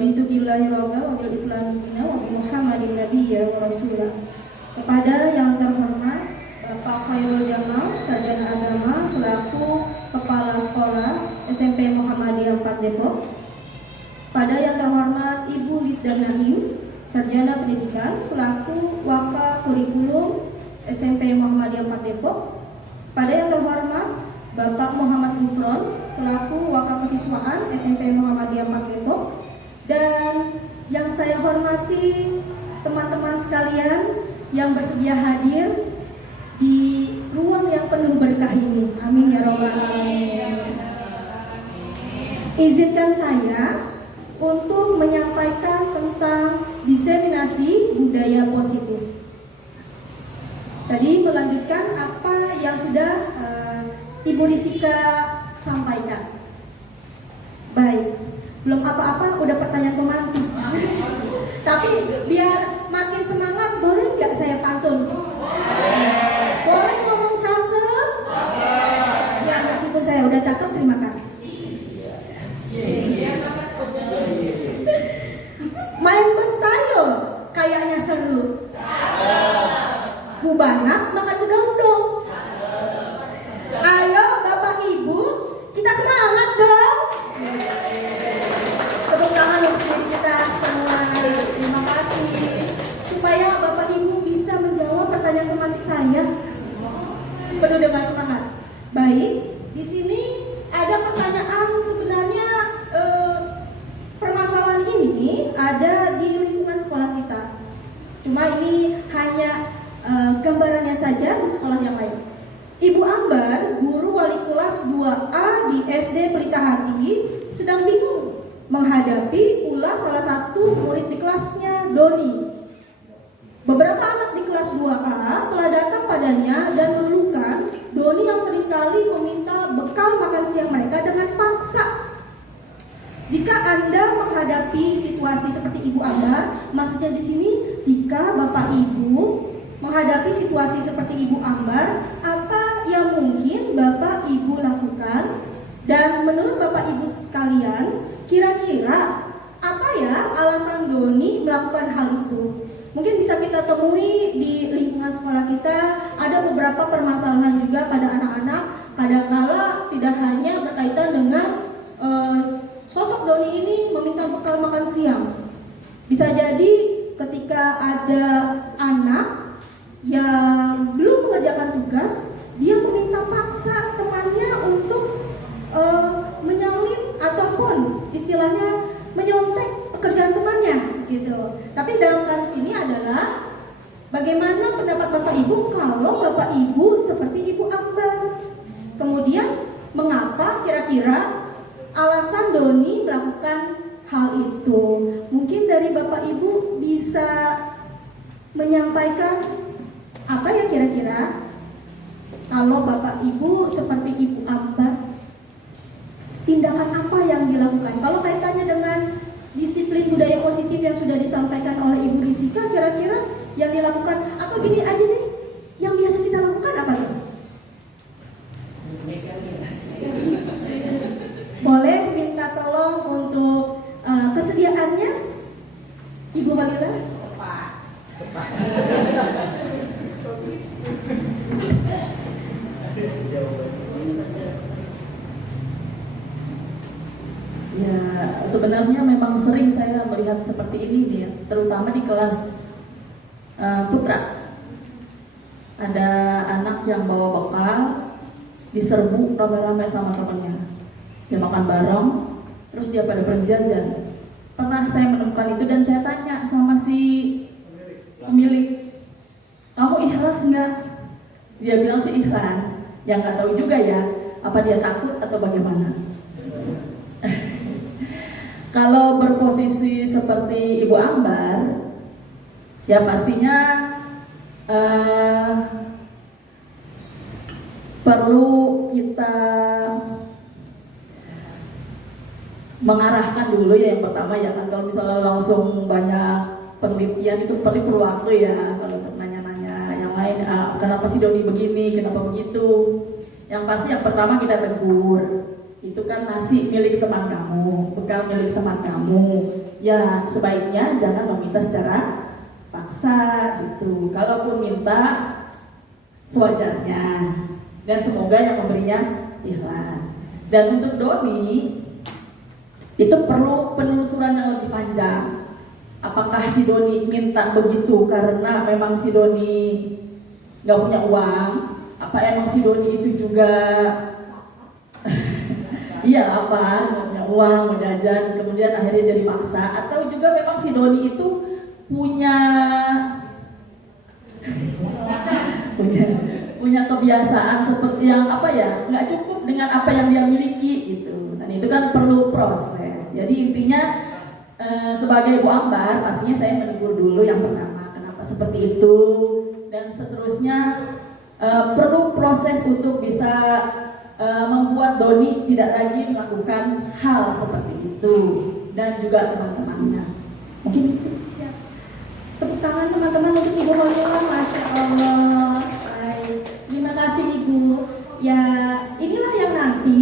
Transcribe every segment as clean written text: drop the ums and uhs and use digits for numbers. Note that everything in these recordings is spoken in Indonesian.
Raditu billahi rabba wa bil islami dina wa bi Muhammadin nabiyya wa rasulah. Kepada yang terhormat Bapak Khairul Jamal, Sarjana Agama selaku Kepala Sekolah SMP Muhammadiyah 4 Depok. Pada yang terhormat Ibu Lisda Naim, Sarjana Pendidikan selaku Waka Kurikulum SMP Muhammadiyah 4 Depok. Pada yang terhormat Bapak Muhammad Gufron selaku Waka Kesiswaan SMP Muhammadiyah 4 Depok. Dan yang saya hormati teman-teman sekalian yang bersedia hadir di ruang yang penuh berkah ini. Amin ya rabbal alamin. Izinkan saya untuk menyampaikan tentang diseminasi budaya positif. Tadi melanjutkan apa yang sudah Ibu Rizika sampaikan. Baik, belum apa-apa udah pertanyaan pemantik. Tapi biar makin semangat, boleh nggak saya pantun? Boleh ngomong cakep? Ya, meskipun saya udah cakep, terima kasih. Main bestayul kayaknya seru. Bubanak makan kedondong. Ayo Bapak Ibu, kita semangat dong. Tepuk tangan untuk diri kita semua. Terima kasih. Supaya Bapak Ibu bisa menjawab pertanyaan pemantik saya penuh dengan semangat. Baik, di sini ada pertanyaan sebenarnya permasalahan ini ada di lingkungan sekolah kita. Cuma ini hanya gambarannya saja di sekolah yang lain. Ibu Ambar, guru wali kelas 2A di SD Pelita Hati, sedang bingung menghadapi ulah salah satu murid di kelasnya, Doni. Beberapa anak di kelas 2A telah datang padanya dan mengeluhkan Doni yang seringkali meminta bekal makan siang mereka dengan paksa. Jika Anda menghadapi situasi seperti Ibu Ambar, maksudnya di sini jika Bapak Ibu menghadapi situasi seperti Ibu Ambar, apa yang mungkin Bapak Ibu lakukan? Dan menurut Bapak Ibu sekalian, kira-kira apa ya alasan Doni melakukan hal itu? Mungkin bisa kita temui di lingkungan sekolah kita. Ada beberapa permasalahan juga pada anak-anak, kadangkala tidak hanya berkaitan dengan sosok Doni ini meminta bekal makan siang. Bisa jadi ketika ada anak yang belum mengerjakan tugas, dia meminta paksa temannya untuk menyalip ataupun istilahnya menyontek pekerjaan temannya gitu. Tapi dalam kasus ini adalah bagaimana pendapat Bapak Ibu kalau Bapak Ibu seperti Ibu Ambar? Kemudian mengapa kira-kira alasan Doni melakukan hal itu? Mungkin dari Bapak Ibu bisa menyampaikan apa ya kira-kira kalau Bapak Ibu seperti Ibu Ambar, tindakan apa yang dilakukan? Kalau kaitannya dengan disiplin budaya positif yang sudah disampaikan oleh Ibu Rizika, kira-kira yang dilakukan atau gini aja deh, yang biasa kita lakukan apa tuh? Boleh minta tolong untuk kesediaannya, Ibu Halila? Ya, sebenarnya memang sering saya melihat seperti ini nih, terutama di kelas putra. Ada anak yang bawa bekal, diserbu ramai-ramai sama temannya. Dia makan bareng, terus dia pada pergi jajan. Pernah saya menemukan itu dan saya tanya sama si pemilik, kamu ikhlas nggak? Dia bilang sih ikhlas. Yang nggak tahu juga ya, apa dia takut atau bagaimana? Kalau berposisi seperti Ibu Ambar, ya pastinya perlu kita mengarahkan dulu ya yang pertama ya kan. Kalau misalnya langsung banyak penelitian itu perlu waktu ya. Kalau untuk nanya-nanya yang lain, kenapa sih Doni begini, kenapa begitu? Yang pasti yang pertama kita tegur. Itu kan nasi milik teman kamu, bekal milik teman kamu. ya sebaiknya jangan meminta secara paksa gitu. Kalaupun minta sewajarnya, dan semoga yang memberinya ikhlas. Dan untuk Doni itu perlu penelusuran yang lebih panjang. Apakah si Doni minta begitu karena memang si Doni nggak punya uang? Apa emang si Doni itu juga iya lapar, nggak punya uang, mau jajan, kemudian akhirnya jadi maksa? Atau juga memang si Doni itu punya punya kebiasaan seperti yang apa ya, nggak cukup dengan apa yang dia miliki gitu. Dan itu kan perlu proses. Jadi intinya sebagai Bu Ambar pastinya saya menegur dulu yang pertama kenapa seperti itu, dan seterusnya perlu proses untuk bisa membuat Doni tidak lagi melakukan hal seperti itu, dan juga teman-temannya. Mungkin itu. Siap. Tepuk tangan teman-teman untuk Ibu Holila, Masya Allah. Baik, terima kasih Ibu. Ya, inilah yang nanti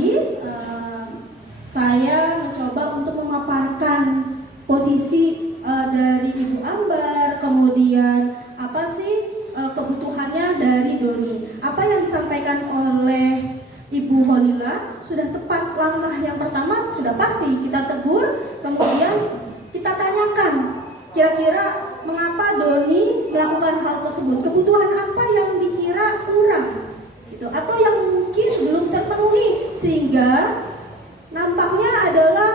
saya mencoba untuk memaparkan posisi dari Ibu Ambar, kemudian apa sih kebutuhannya dari Doni. Apa yang disampaikan oleh Ibu Holila sudah tepat. Langkah yang pertama sudah pasti kita tegur, kemudian kita tanyakan kira-kira mengapa Doni melakukan hal tersebut, kebutuhan apa yang dikira kurang gitu, atau yang mungkin belum terpenuhi sehingga nampaknya adalah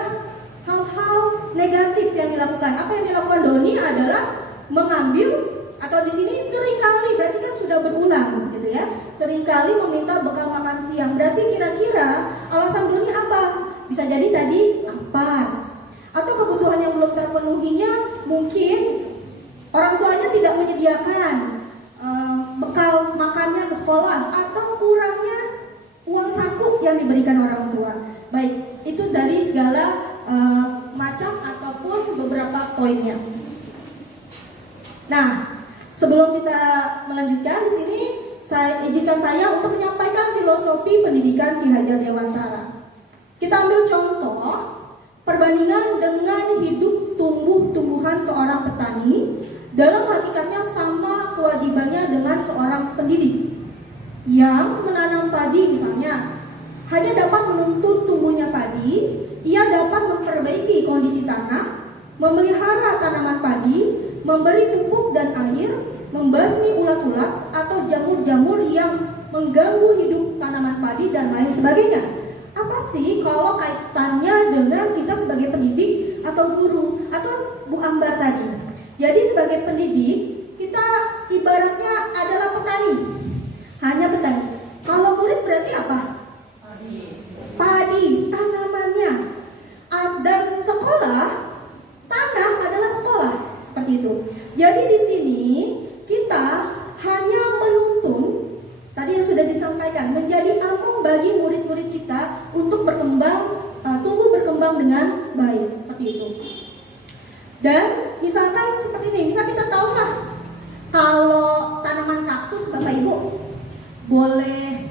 hal-hal negatif yang dilakukan. Apa yang dilakukan Doni adalah mengambil, atau di sini seringkali berarti kan sudah berulang gitu ya, seringkali meminta bekal makan siang. Berarti kira-kira alasan Doni apa? Bisa jadi tadi lapar, atau kebutuhan yang belum terpenuhinya mungkin orang tuanya tidak menyediakan bekal makannya ke sekolah, atau kurangnya uang saku yang diberikan orang tua. Baik, itu dari segala macam ataupun beberapa poinnya. Nah, sebelum kita melanjutkan di sini, izinkan saya untuk menyampaikan filosofi pendidikan Ki Hajar Dewantara. Kita ambil contoh perbandingan dengan hidup tumbuh-tumbuhan seorang petani. Dalam hakikatnya sama kewajibannya dengan seorang pendidik yang menanam padi misalnya. Hanya dapat menuntut tumbuhnya padi, ia dapat memperbaiki kondisi tanah, memelihara tanaman padi, memberi pupuk dan air, membasmi ulat-ulat atau jamur-jamur yang mengganggu hidup tanaman padi dan lain sebagainya. Apa sih kalau kaitannya dengan kita sebagai pendidik atau guru atau Bu Ambar tadi? Jadi sebagai pendidik kita ibaratnya adalah petani, hanya petani. Kalau murid berarti apa? Padi, tanamannya. Dan sekolah, tanah adalah sekolah, seperti itu. Jadi di sini kita hanya menuntun tadi yang sudah disampaikan, menjadi among bagi murid-murid kita untuk tumbuh berkembang dengan baik, seperti itu. Dan misalkan seperti ini, misal kita tahu lah kalau tanaman kaktus Bapak Ibu boleh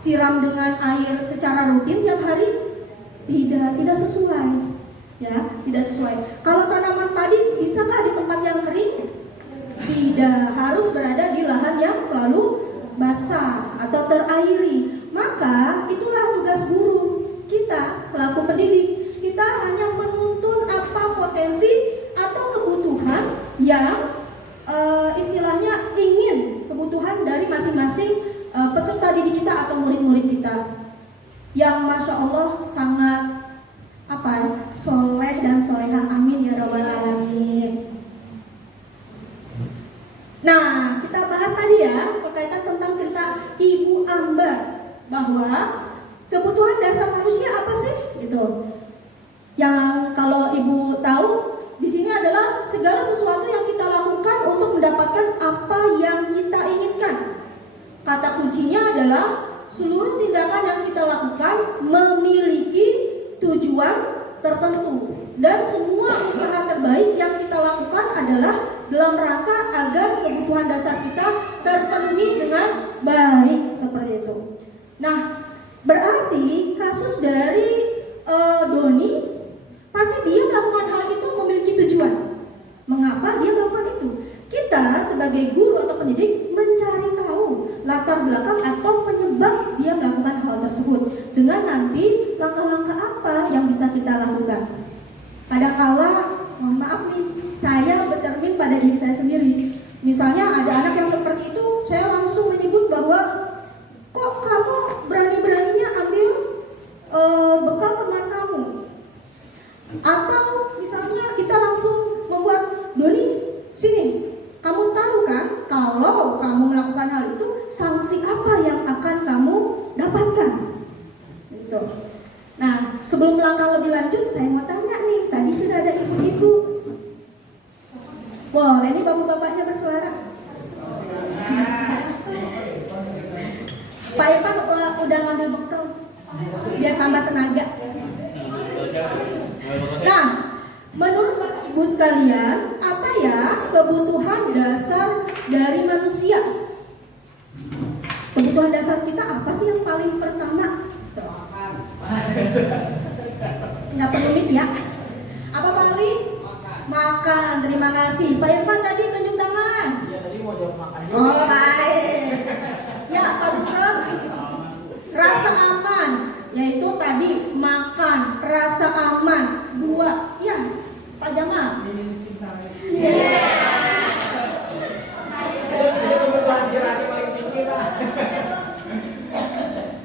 siram dengan air secara rutin tiap hari? Tidak sesuai. Ya, tidak sesuai. Kalau tanaman padi bisakah di tempat yang kering? Tidak, harus berada di lahan yang selalu basah atau terairi. Maka itulah tugas guru kita selaku pendidik. Kita hanya menuntun apa potensi atau kebutuhan yang istilahnya ingin kebutuhan dari masing-masing peserta didik kita atau murid-murid kita yang Masya Allah sangat soleh dan solehah, amin ya rabbal alamin. Nah, kita bahas tadi ya berkaitan tentang cerita Ibu Ambar, bahwa kebutuhan dasar manusia apa sih gitu. Yang kalau Ibu tahu di sini adalah segala sesuatu yang kita lakukan untuk mendapatkan apa yang kita inginkan. Kata kuncinya adalah seluruh tindakan yang kita lakukan memiliki tujuan tertentu, dan semua usaha terbaik yang kita lakukan adalah dalam rangka agar kebutuhan dasar kita terpenuhi dengan baik, seperti itu. Nah, berarti kasus dari Doni tersebut dengan nanti langkah-langkah apa yang bisa kita lakukan. Kadangkala, mohon maaf nih, saya bercermin pada diri saya sendiri. Misalnya ada anak yang seperti itu, saya langsung menyebut bahwa kok kamu berani-beraninya ambil bekal teman kamu. Atau misalnya kita langsung membuat, Doni, sini, kamu tahu kan kalau kamu melakukan hal itu sanksi apa yang akan kamu dapatkan. Gitu. Nah, sebelum langkah lebih lanjut, saya mau tanya nih, tadi sudah ada ibu-ibu. Boleh nih bapak-bapaknya bersuara. Pak Irfan udah ngambil bekal biar tambah tenaga. Nah, menurut Bapak Ibu sekalian, apa ya kebutuhan dasar dari manusia? Kebutuhan dasar kita apa sih yang paling pertama? Nggak perlu mic ya. Apa paling? Makan. Terima kasih. Pak Irfan tadi tunjuk tangan. Iya, tadi mau jawab makan juga. Oh, baik. Ya, Pak Bukron. Rasa aman, yaitu tadi makan, rasa aman. Dua, ya, Pak Jamal.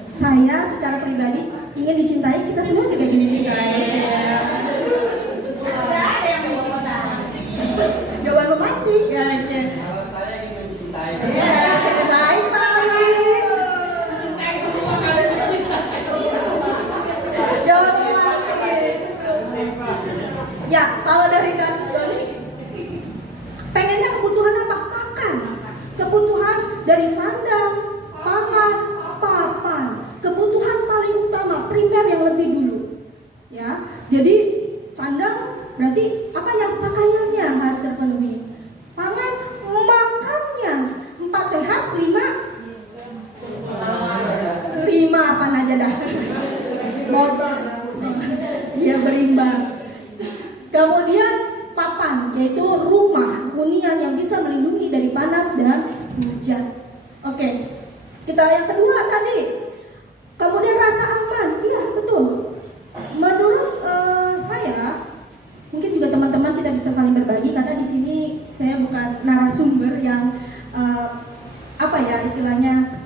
Saya secara pribadi ingin dicintai, kita semua juga ingin dicintai. Jawaban romantis ya. Kalau saya ingin dicintai. Baik Pak Ali. Jawaban romantis. Ya, kalau dari kasus Doni, pengennya kebutuhan apa? Makan. Kebutuhan dari sandang, pangan, papan. Kebutuhan paling utama, primer yang lebih dulu. Ya, jadi sandang berarti apa yang pakaiannya harus terpenuhi. Pangan, makannya. 4 sehat, 5 apa aja dah. Mau dia berimbang. Kemudian papan, yaitu rumah hunian yang bisa melindungi dari panas dan hujan. Oke, kita yang kedua tadi. Kemudian rasa aman, iya betul. Menurut saya, mungkin juga teman-teman kita bisa saling berbagi karena di sini saya bukan narasumber yang apa ya istilahnya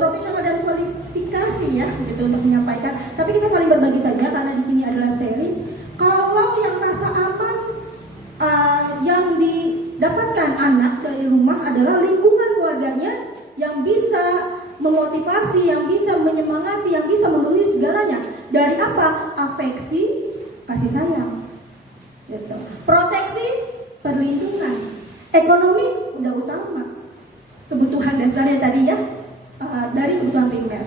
profesional dan kualifikasi ya gitu untuk menyampaikan. Tapi kita saling berbagi saja karena di sini adalah sharing. Kalau yang rasa aman yang didapatkan anak dari rumah adalah lingkungan keluarganya yang bisa memotivasi, yang bisa menyemangati, yang bisa memenuhi segalanya. Dari apa? Afeksi, kasih sayang, gitu. Proteksi, perlindungan, ekonomi udah utama. Kebutuhan dasarnya tadi ya, dari kebutuhan primer.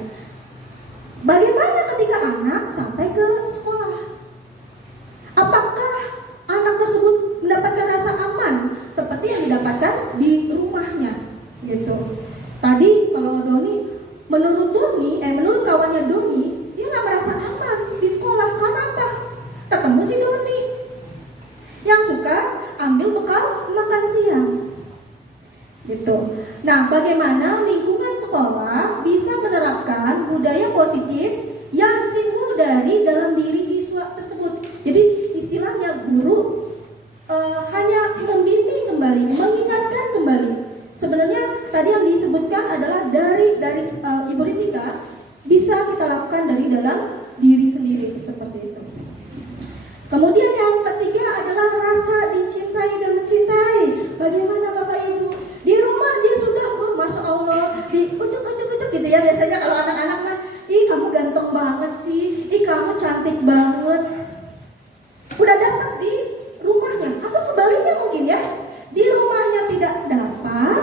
Bagaimana ketika anak sampai ke sekolah? Apakah anak tersebut mendapatkan rasa aman seperti yang didapatkan di rumahnya, gitu? Tadi kalau Doni, menurut kawannya Doni, dia nggak merasa aman di sekolah. Karena apa? Ketemu si Doni yang suka ambil bekal makan siang, gitu. Nah, bagaimana lingkungan sekolah bisa menerapkan budaya positif yang timbul dari dalam diri siswa tersebut? Jadi istilahnya guru hanya membimbing kembali, mengingatkan kembali. Sebenarnya tadi yang disebutkan adalah dari Ibu Rizika bisa kita lakukan dari dalam diri sendiri seperti itu. Kemudian yang ketiga adalah rasa dicintai dan mencintai. Bagaimana Bapak Ibu? Di rumah dia sudah, Masya Allah, diucuk-ucuk gitu ya. Biasanya kalau anak-anak mah, ih kamu ganteng banget sih, ih kamu cantik banget. Udah dapat di rumahnya, atau sebaliknya mungkin ya, di rumahnya tidak dapat,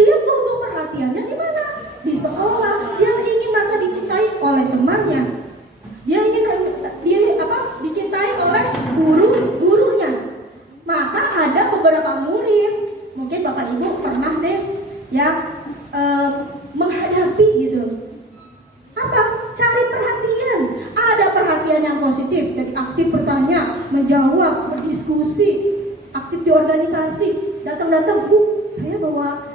dia butuh perhatiannya di mana? Di sekolah. Dia ingin merasa dicintai oleh temannya. Dia ingin dicintai oleh guru-gurunya. Maka ada beberapa murid, mungkin Bapak Ibu pernah deh ya menghadapi gitu. Apa? Cari perhatian. Ada perhatian yang positif, jadi aktif bertanya, menjawab, berdiskusi, aktif di organisasi, datang-datang, saya bawa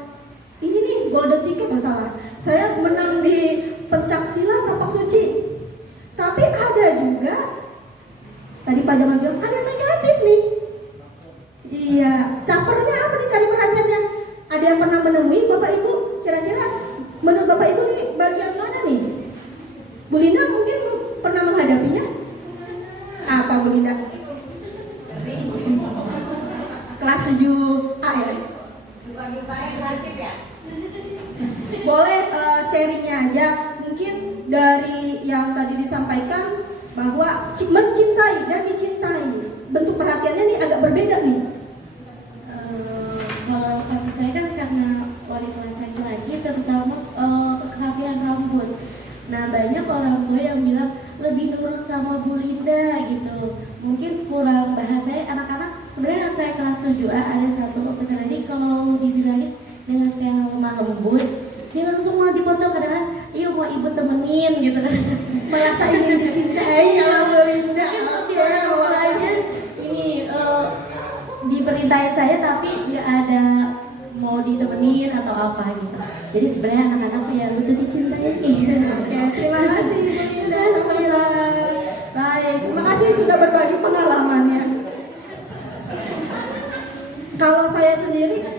ini nih golden ticket, nggak salah. Saya menang di pencak Pancasila, tapak suci. Tapi ada juga, tadi Pak Jamal bilang, ada yang negatif nih. Iya, capernya apa nih cari perhatiannya? Ada yang pernah menemui Bapak Ibu? Kira-kira menurut Bapak Ibu nih bagian mana nih? Bu Linda mungkin pernah menghadapinya? Apa Bu Linda? Kelas 7A ya? Boleh sharingnya aja. Mungkin dari yang tadi disampaikan bahwa mencintai dan dicintai, bentuk perhatiannya nih agak berbeda nih. Kalau kasus saya kan karena wali kelas laki-laki, terutama kerapian rambut. Nah, banyak orang tua yang bilang lebih nurut sama Bu Linda gitu. Mungkin kurang bahasanya. Anak-anak sebenarnya kayak kelas 7A ada satu pesan ini, kalau dibilangin dengan secara lemah lembut, dia langsung mau dipotong, kadang-kadang iya mau ibu temenin gitu kan. Merasa ingin dicintai sama Bu Linda. Makanya ini diperintahin saya tapi nggak ada mau ditemenin atau apa gitu. Jadi sebenarnya anak-anak ya butuh dicintai. Oke, terima kasih Bu Linda Safira. Baik, terima kasih sudah berbagi pengalamannya. Kalau saya sendiri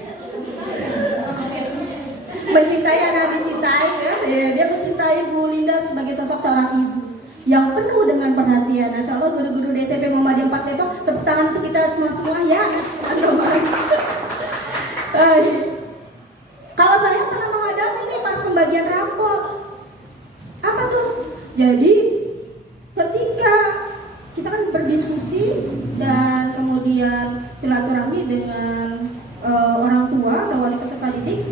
mencintai anak dicintai ya. Dia mencintai Bu Linda sebagai sosok seorang ibu yang penuh dengan perhatian. Insya Allah guru-guru di SMP Muhammadiyah 4 Depok, tepuk tangan untuk kita semua ya. Kalau saya pernah menghadapi ini pas pembagian rapor. Apa tuh? Jadi ketika kita kan berdiskusi dan kemudian silaturahmi dengan orang tua atau wali peserta didik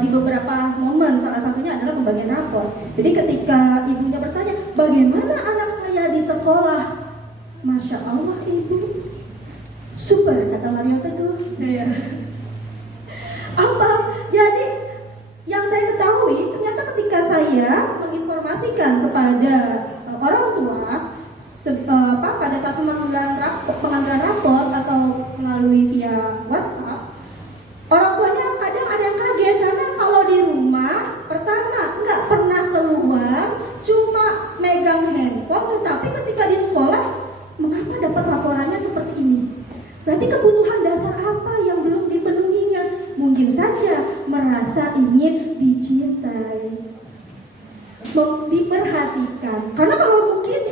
di beberapa momen, salah satunya adalah pembagian rapor. Jadi ketika ibunya bertanya, bagaimana anak saya di sekolah? Masya Allah ibu, super kata Mario Teguh. Ya. Apa? Jadi yang saya ketahui ternyata ketika saya menginformasikan kepada orang tua pada saat pengambilan rapor atau melalui via WhatsApp, orang tuanya kadang ada yang kaget karena kalau di rumah pertama nggak pernah keluar, cuma megang handphone, tetapi ketika di sekolah mengapa dapat laporannya seperti ini? Berarti kebutuhan dasar apa yang belum dipenuhinya? Mungkin saja merasa ingin dicintai, diperhatikan. Karena kalau mungkin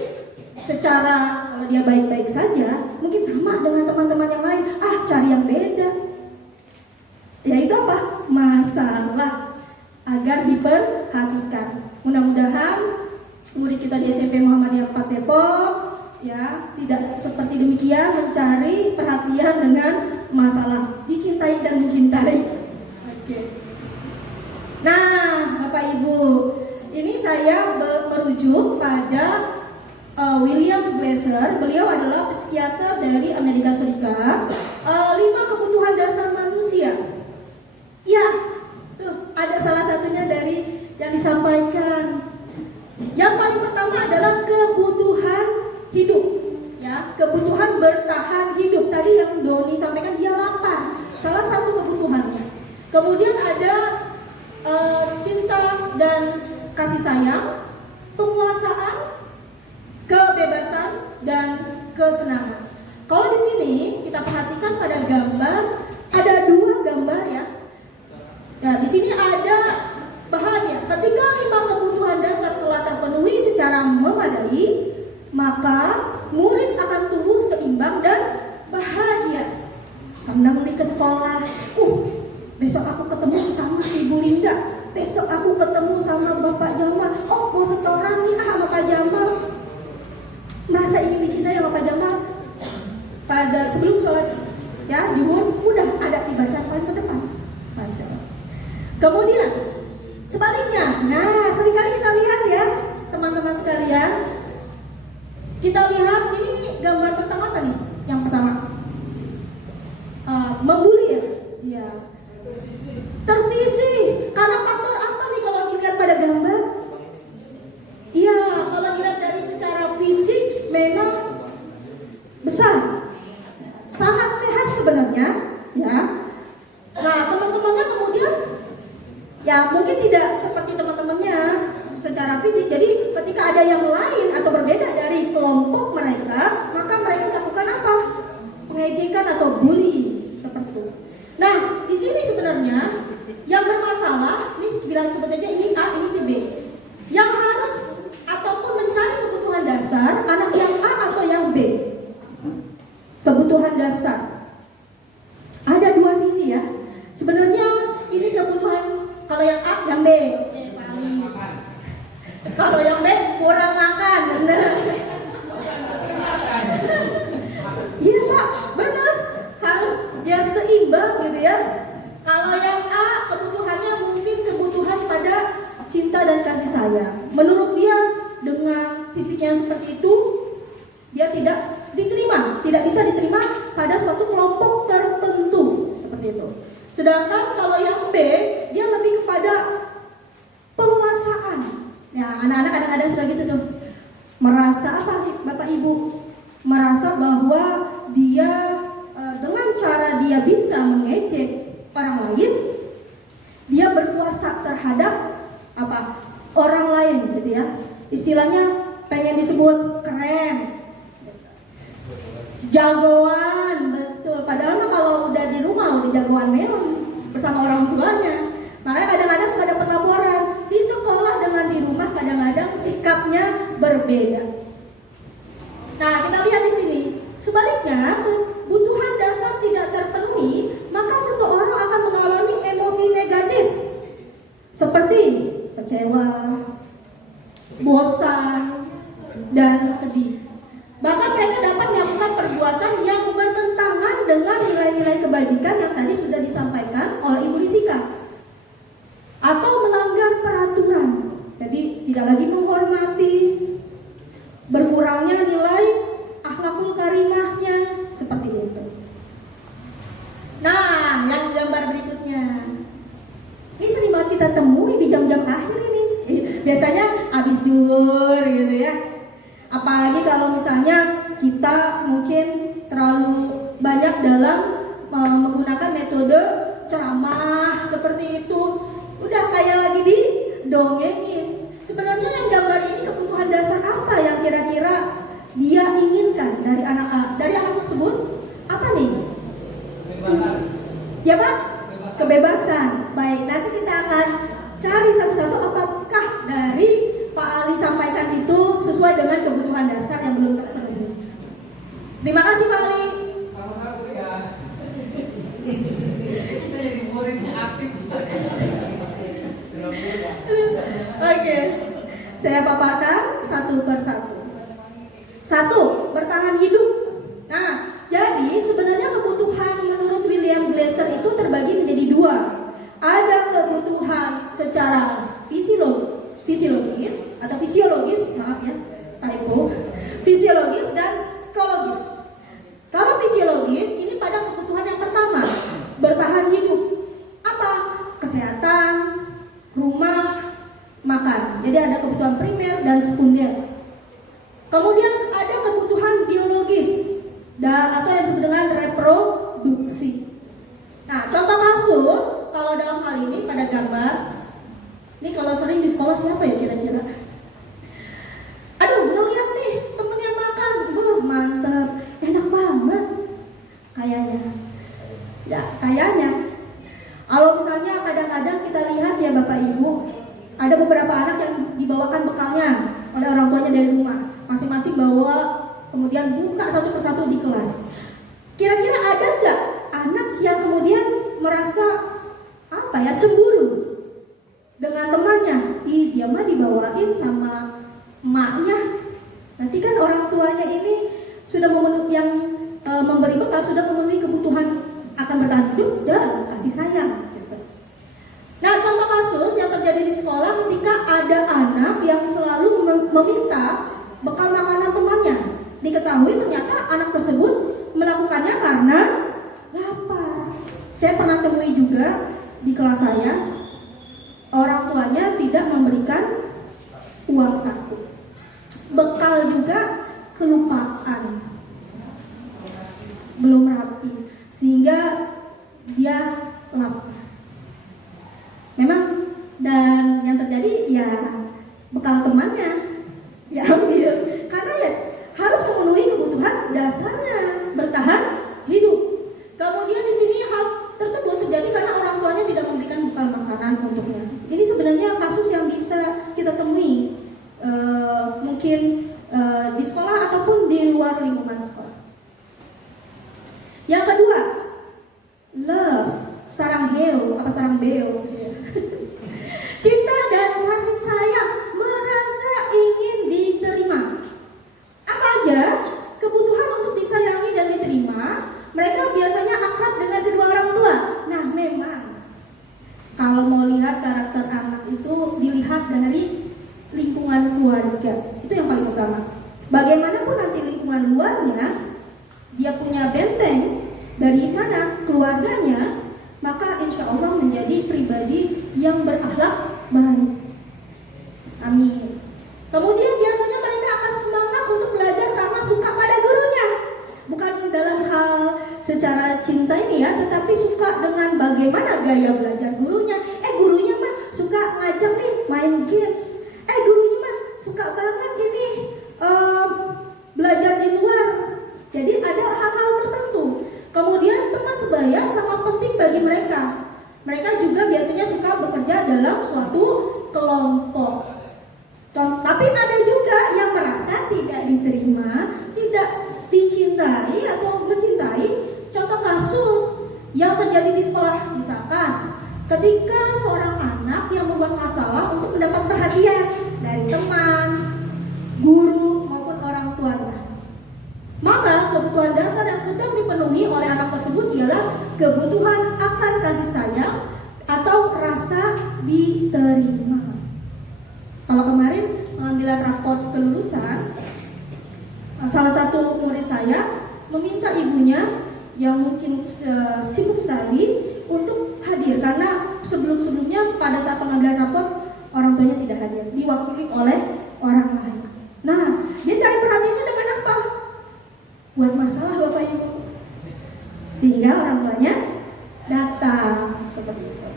secara kalau dia baik-baik saja, mungkin sama dengan teman-teman yang lain. Cari yang beda. Yaitu apa? Masalah agar diperhatikan. Mudah-mudahan murid kita di SMP Muhammadiyah 4 Depok ya tidak seperti demikian, mencari perhatian dengan masalah dicintai dan mencintai. Oke. Nah, Bapak Ibu, ini saya merujuk pada William Glasser. Beliau adalah psikiater dari Amerika Serikat. 5 kebutuhan dasar manusia. Ya, tuh ada salah satunya dari yang disampaikan. Yang paling pertama adalah kebutuhan hidup, ya, kebutuhan bertahan hidup. Tadi yang Doni sampaikan dia lapar, salah satu kebutuhannya. Kemudian ada cinta dan kasih sayang, penguasaan, kebebasan dan kesenangan. Kalau di sini kita perhatikan pada gambar, ada 2 gambar ya. Nah, di sini ada bahagia. Ketika 5 kebutuhan dasar telah terpenuhi secara memadai, maka murid akan tumbuh seimbang dan bahagia. Senang nih ke sekolah. Besok aku ketemu sama Ibu Linda. Besok aku ketemu sama Bapak Jamal. Mau setoran nih sama Pak Jamal. Merasa ingin dicintai sama Pak Jamal. Pada sebelum sholat ya zuhur udah ada di barisan paling terdepan. Masya Allah. Kemudian sebaliknya, nah seringkali kita lihat ya teman-teman sekalian, kita lihat ini gambar pertama apa nih? Yang pertama membuli ya, ya. Tersisih karena faktor apa nih kalau dilihat pada gambar? Iya, kalau dilihat dari secara fisik memang besar, sangat sehat sebenarnya, ya. Nah teman-temannya kemudian ya mungkin tidak seperti teman-temannya secara fisik. Jadi ketika ada yang lain atau berbeda dari kelompok mereka, maka mereka melakukan apa? Pengejekan atau bullying seperti itu. Nah, di sini sebenarnya yang bermasalah, ini bilang sebut aja ini A, ini si B. Yang harus ataupun mencari kebutuhan dasar, anak yang A atau yang B. Kebutuhan dasar. Ada dua sisi ya. Sebenarnya ini kebutuhan, kalau yang A, yang B. Oke, paling. Kalau yang B kurang makan, bener. Iya Pak, bener. Harus biar seimbang gitu ya. Kalau yang A kebutuhannya mungkin kebutuhan pada cinta dan kasih sayang. Menurut dia dengan fisiknya seperti itu, dia tidak diterima, tidak bisa diterima pada suatu kelompok tertentu seperti itu. Sedangkan kalau yang B, dia lebih kepada penguasaan. Ya, anak-anak kadang-kadang suka gitu tuh. Merasa apa, Bapak Ibu? Merasa bahwa dia dengan cara dia bisa mengejek orang lain, dia berkuasa terhadap apa? Orang lain gitu ya. Istilahnya pengen disebut keren, jagoan, betul. Padahal mah kalau udah di rumah udah jagoan memang bersama orang tuanya. Makanya kadang-kadang suka dapat laporan di sekolah dengan di rumah kadang-kadang sikapnya berbeda. Nah, kita lihat di sini. Sebaliknya, kebutuhan dasar tidak terpenuhi, maka seseorang akan mengalami emosi negatif seperti kecewa, bosan, dan sedih. Bahkan mereka dapat melakukan perbuatan yang bertentangan dengan nilai-nilai kebajikan yang tadi sudah disampaikan oleh Ibu Rizika, atau melanggar peraturan. Jadi tidak lagi menghormati, berkurangnya nilai akhlakul karimahnya seperti itu. Nah, yang gambar berikutnya ini sering banget kita temui di jam-jam akhir ini. Biasanya habis zuhur gitu ya. Apalagi kalau misalnya kita mungkin terlalu banyak dalam menggunakan metode ceramah seperti itu, udah kayak lagi didongengin. Sebenarnya yang gambar ini kebutuhan dasar apa yang kira-kira dia inginkan dari anak tersebut? Apa nih? Kebebasan. Ya Pak? Kebebasan. Baik, nanti kita akan cari satu-satu apakah dari Pak Ali sampaikan itu sesuai dengan kebutuhan dasar yang belum terpenuhi. Terima kasih Pak Ali. Sama-sama ya. Kita jadi muridnya aktif. Oke, saya paparkan satu persatu. Satu, bertahan hidup. Nah, jadi sebenarnya kebutuhan menurut William Glasser itu terbagi menjadi dua. Ada kebutuhan secara fisiologis, maaf ya, typo, fisiologis dan psikologis. Kalau fisiologis ini pada kebutuhan yang pertama, bertahan hidup. Apa? Kesehatan, rumah, makan. Jadi ada kebutuhan primer dan sekunder. Kemudian ada kebutuhan biologis atau yang disebut dengan reproduksi. Nah, contoh kasus kalau dalam hal ini pada gambar, ini kalau sering di sekolah siapa ya kira-kira? Aduh, ngeliat nih temennya makan, mantep, enak banget, kayaknya. Ya, kayaknya. Kalau misalnya kadang-kadang kita lihat ya Bapak Ibu, ada beberapa anak yang dibawakan bekalnya oleh orang tuanya dari rumah. Masing-masing bawa, kemudian buka satu persatu di kelas. Kira-kira ada nggak anak yang kemudian merasa cemburu dengan temannya? Ih, dia mah dibawain sama emaknya. Nanti kan orang tuanya ini sudah memenuhi yang memberi bekal, sudah memenuhi kebutuhan akan bertahan hidup dan kasih sayang. Nah, contoh kasus yang terjadi di sekolah ketika ada anak yang selalu meminta bekal makanan temannya. Diketahui ternyata anak tersebut melakukannya karena lapar. Saya pernah temui juga di kelas saya, orang tuanya tidak memberikan uang saku. Bekal juga kelupaan, belum rapi, sehingga dia lapar. Memang, dan yang terjadi ya bekal temannya main games. Gurunya mah suka banget ini belajar di luar. Jadi ada hal-hal tertentu. Kemudian teman sebaya sangat penting bagi mereka. Mereka juga biasanya suka bekerja dalam suatu kelompok. Tapi ada juga yang merasa tidak diterima, tidak dicintai atau mencintai. Contoh kasus yang terjadi di sekolah, misalkan ketika seorang anak yang membuat masalah untuk mendapat perhatian dari teman, guru maupun orang tuanya, maka kebutuhan dasar yang sedang dipenuhi oleh anak tersebut ialah kebutuhan akan kasih sayang atau rasa diterima. Kalau kemarin pengambilan raport kelulusan, salah satu murid saya meminta ibunya yang mungkin sibuk sekali untuk hadir, karena sebelum-sebelumnya pada saat pengambilan raport orang tuanya tidak hadir, diwakili oleh orang lain. Nah, dia cari perhatiannya dengan apa? Buat masalah Bapak Ibu, sehingga orang tuanya datang seperti itu.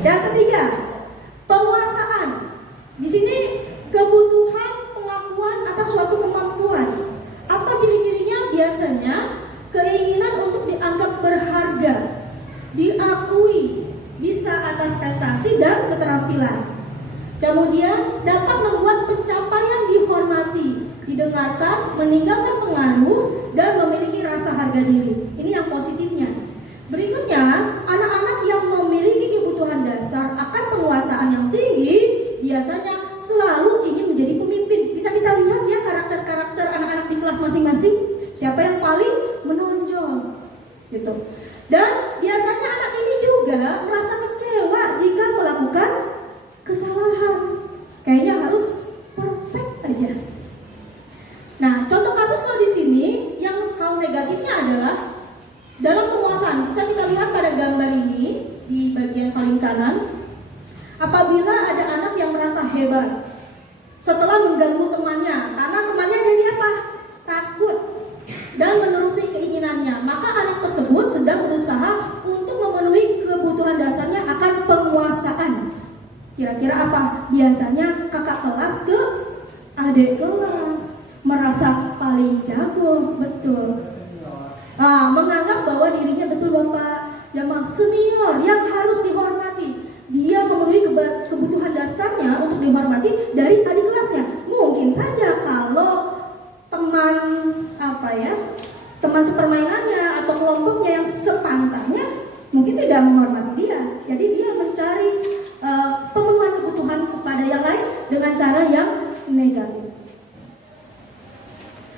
Yang ketiga, penguasaan. Di sini kebutuhan pengakuan atas suatu kemampuan. Apa ciri-cirinya? Biasanya keinginan untuk dianggap berharga, diakui, bisa atas prestasi dan keterampilan. Kemudian dapat membuat pencapaian dihormati, didengarkan, meninggalkan pengaruh, dan memiliki rasa harga diri. Ini yang positifnya. Berikutnya, anak-anak yang memiliki kebutuhan dasar akan penguasaan yang tinggi biasanya selalu ingin menjadi pemimpin. Bisa kita lihat ya karakter-karakter anak-anak di kelas masing-masing. Siapa yang paling menonjol gitu. Dan biasanya anak ini juga merasa kecewa jika melakukan kesalahan. Kayaknya harus perfect aja. Nah, contoh kasusnya di sini yang hal negatifnya adalah dalam penguasaan. Bisa kita lihat pada gambar ini di bagian paling kanan. Apabila ada anak yang merasa hebat setelah mengganggu temannya, karena temannya jadi apa? Takut dan menuruti keinginannya, maka anak tersebut sedang berusaha untuk memenuhi kebutuhan dasarnya akan penguasaan. Kira-kira apa? Biasanya kakak kelas ke adik kelas, merasa paling jago, betul. Menganggap bahwa dirinya betul Bapak yang senior yang harus dihormati. Dia memenuhi kebutuhan dasarnya untuk dihormati dari adik kelasnya. Mungkin saja kalau teman teman sepermainannya atau kelompoknya yang sepantarnya mungkin tidak menghormati dia. Jadi dia mencari pemenuhan kebutuhan kepada yang lain dengan cara yang negatif.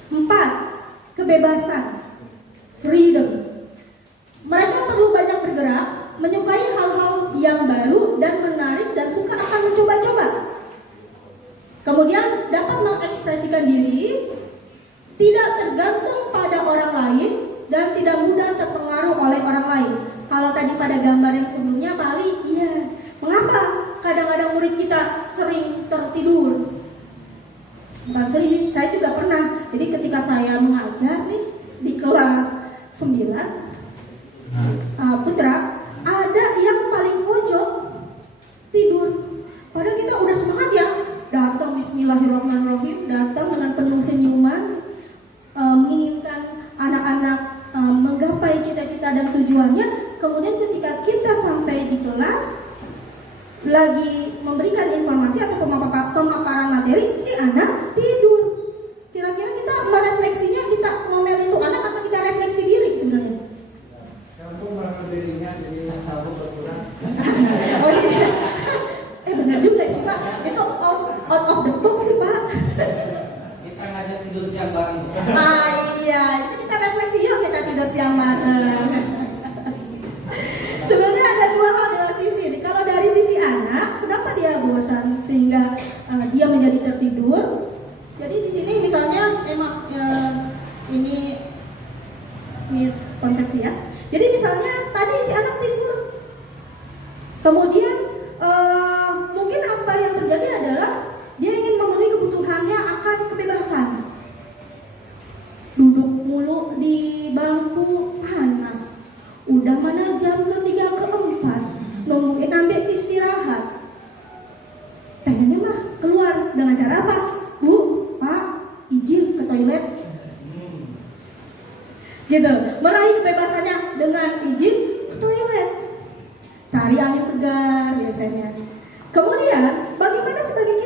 4. Kebebasan, freedom. Mereka perlu banyak bergerak, menyukai hal-hal yang baru dan menarik, dan suka akan mencoba-coba. Kemudian dapat mengekspresikan diri, tidak tergantung pada orang lain, dan tidak mudah terpengaruh oleh orang lain. Kalau tadi pada gambar yang sebelumnya paling mengapa kadang-kadang murid kita sering tertidur? Bukan sering sih, saya juga pernah. Jadi ketika saya mengajar nih di kelas 9 Putra, ada yang paling pojok tidur. Padahal kita udah semangat ya, datang bismillahirrahmanirrahim, datang dengan penuh senyuman, menginginkan anak-anak menggapai cita-cita dan tujuannya. Kemudian ketika kita sampai di kelas lagi memberikan informasi atau pemaparan materi, si anak tidur. Kira-kira kita merefleksinya, kita ngomel itu anak atau kita refleksi diri sebenarnya? Kamu merasa dirinya jadi kamu berkurang. Oh iya. Benar juga sih Pak. Itu out of the box sih Pak. Kita ngajak tidur siang bareng. Iya, itu kita refleksi yuk, kita tidur siang bareng. Sebenarnya ada dua hal dalam sisi ini. Kalau dari sisi anak, kenapa dia bosan sehingga dia menjadi tertidur? Jadi di sini misalnya ini miskonsepsi ya. Jadi misalnya tadi si anak tidur, kemudian mungkin apa yang terjadi adalah dia ingin memenuhi kebutuhannya akan kebebasan. Duduk mulu di bangku panas, cara apa? Bu, Pak, izin ke toilet. Gitu, meraih kebebasannya dengan izin ke toilet. Cari angin segar biasanya. Kemudian, bagaimana sebagai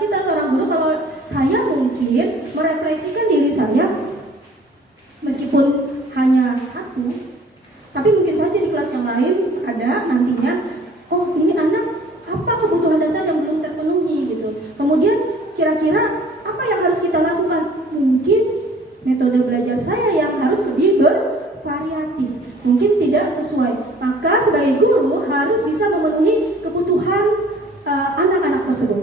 kita seorang guru, kalau saya mungkin merefleksikan diri saya, meskipun hanya satu, tapi mungkin saja di kelas yang lain ada nantinya, oh ini anak apa kebutuhan dasar yang belum terpenuhi gitu. Kemudian kira-kira apa yang harus kita lakukan? Mungkin metode belajar saya yang harus lebih bervariatif, mungkin tidak sesuai. Maka sebagai guru harus bisa memenuhi kebutuhan anak-anak tersebut.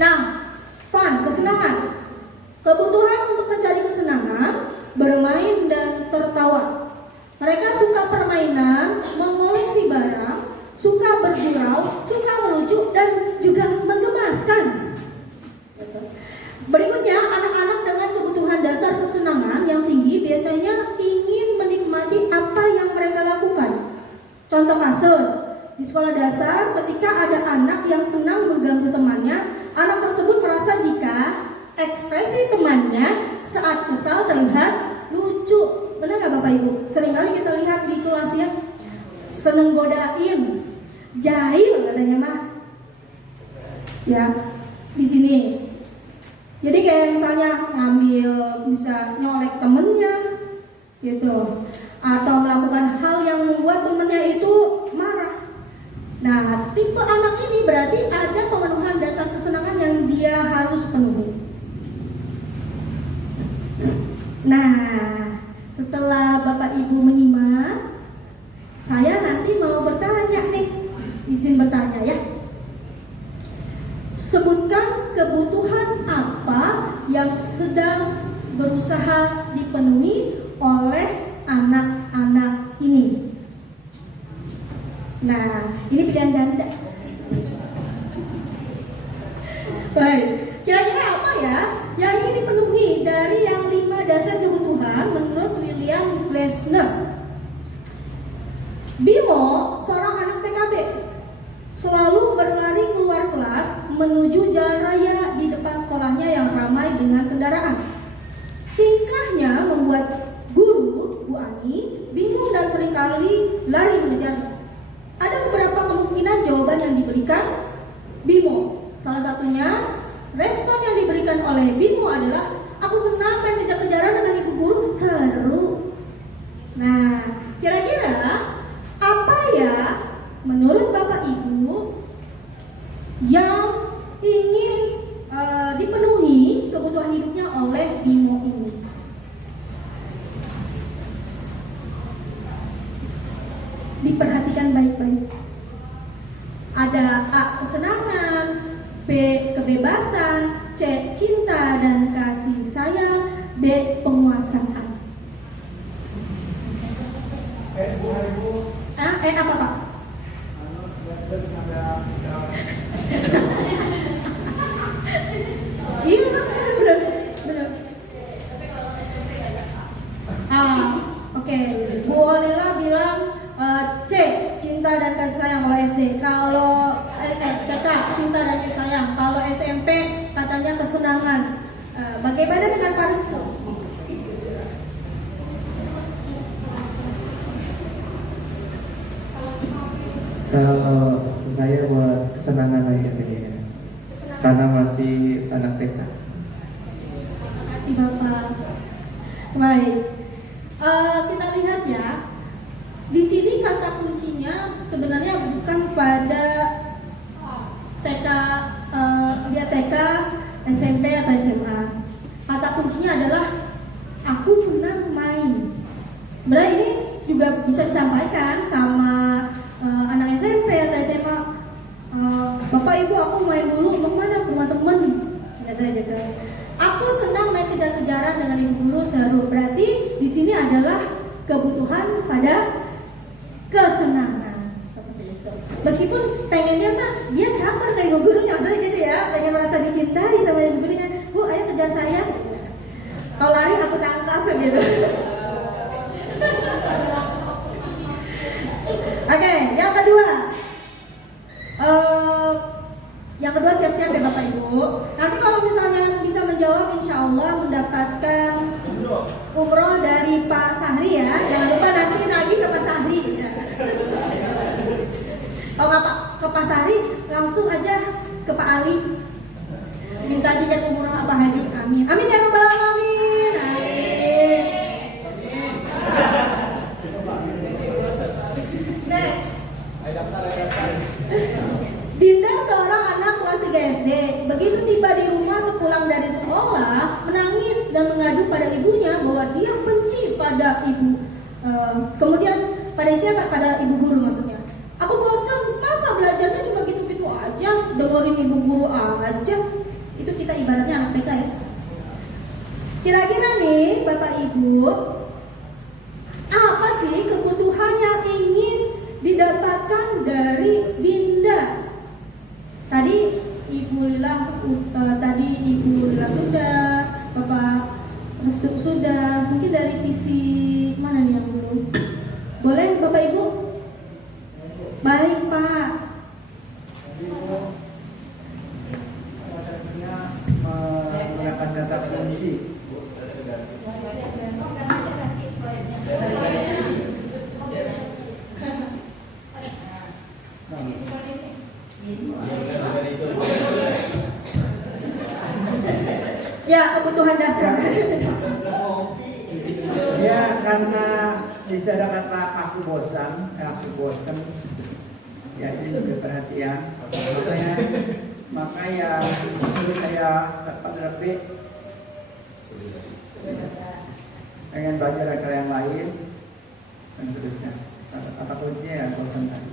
Nah, fun, kesenangan, kebutuhan untuk mencari kesenangan, bermain dan tertawa. Mereka suka permainan, mengoleksi barang, suka bergurau, suka melucu, dan juga menggemaskan. Berikutnya, anak-anak dengan kebutuhan dasar kesenangan yang tinggi biasanya ingin menikmati apa yang mereka lakukan. Contoh kasus, di sekolah dasar ketika ada anak yang senang mengganggu temannya, anak tersebut merasa jika ekspresi temannya saat kesal terlihat lucu. Benar nggak Bapak Ibu? Seringkali kita lihat di kelas ya, seneng godain, jahil katanya mah. Ya, di sini. Jadi kayak misalnya ngambil, bisa nyolek temennya, gitu, atau melakukan hal yang membuat temennya itu marah. Nah, tipe anak ini berarti ada pemenuhan dasar kesenangan yang dia harus penuhi. Nah, setelah Bapak Ibu menyimak, saya nanti mau bertanya nih, izin bertanya ya. Sebutkan kebutuhan apa yang sedang berusaha dipenuhi oleh anak-anak ini. Nah, ini pilihan ganda. Baik, kira-kira apa ya yang ingin dipenuhi dari yang 5 dasar kebutuhan menurut William Glasner? Bimo, seorang anak TKB, selalu berlari keluar kelas menuju jalan raya di depan sekolahnya yang ramai dengan kendaraan. Tingkahnya membuat guru, Bu Ani, bingung dan seringkali lari mengejarnya. Ada beberapa kemungkinan jawaban yang diberikan Bimo. Salah satunya, respon yang diberikan oleh Bimo adalah, aku senang main kejar-kejaran dengan ibu guru, seru. Nah, kira-kira apa ya menurut Bapak Ibu yang ingin dipenuhi kebutuhan hidupnya oleh Bimo ini? Diperhatikan baik-baik. Ada A, kesenangan, B, kebebasan, C, cinta dan kasih sayang, D, penguasaan. Bu, Apa Pak? terus ada Iya benar. Oke. Bu Olila bilang C, cinta dan kasih sayang kalau SD. Kalau TK, cinta dan kasih sayang. Kalau SMP katanya kesenangan. Bagaimana dengan Pak Restu? Kalau saya buat kesenangan aja kayaknya, karena masih anak TK. Terima kasih Bapak. Baik, kita lihat ya. Di sini kata kuncinya sebenarnya bukan pada TK, dia TK, SMP atau SMA. Kata kuncinya adalah aku senang main. Sebenarnya ini juga bisa disampaikan sama anak SMP atau SMA. Bapak Ibu, aku main dulu, mau mana? Ke rumah temen, biasanya gitu. Aku senang main kejar-kejaran dengan ibu guru, seru. Berarti di sini adalah kebutuhan pada kesenangan seperti itu. Meskipun pengennya mah dia caper kayak ibu gurunya, maksudnya gitu ya, pengen merasa dicintai sama ibu gurunya. Bu, ayo kejar saya. Kalau lari aku tangkap gitu. Oke, yang kedua. Yang kedua siap-siap ya Bapak Ibu. Nanti kalau misalnya bisa menjawab, insya Allah mendapatkan umroh dari Pak Sahri ya. Jangan lupa nanti nagih ke Pak Sahri. Ya. Kalau nggak ke Pak Sahri, langsung aja ke Pak Ali. Minta tiket umroh apa haji. Amin. Amin ya rabbal alamin. Amin. Next. Dinda seorang anak kelas 3 SD, begitu tiba di rumah sepulang dari sekolah, menangis dan mengadu pada ibunya bahwa dia benci pada ibu. Kemudian pada siapa? Pada ibu guru maksudnya. Aku bosan, masa belajarnya cuma gitu-gitu aja, dengerin ibu guru aja. Itu kita ibaratnya anak TK ya. Kira-kira nih Bapak Ibu, apa sih kebutuhan yang ingin didapatkan dari Dinda? Tadi Ibu Lila sudah, Bapak Restu sudah. Mungkin dari sisi mana nih yang belum? Boleh Bapak Ibu? Baik Pak. Salah satunya menggunakan kata kunci. Ya, kebutuhan dasar. Ya, karena bisa ada kata aku bosan, ya ini lebih perhatian. Maka yang dulu saya dapat lebih pengen belajar cara yang lain dan seterusnya. Kata kuncinya ya bosan tadi.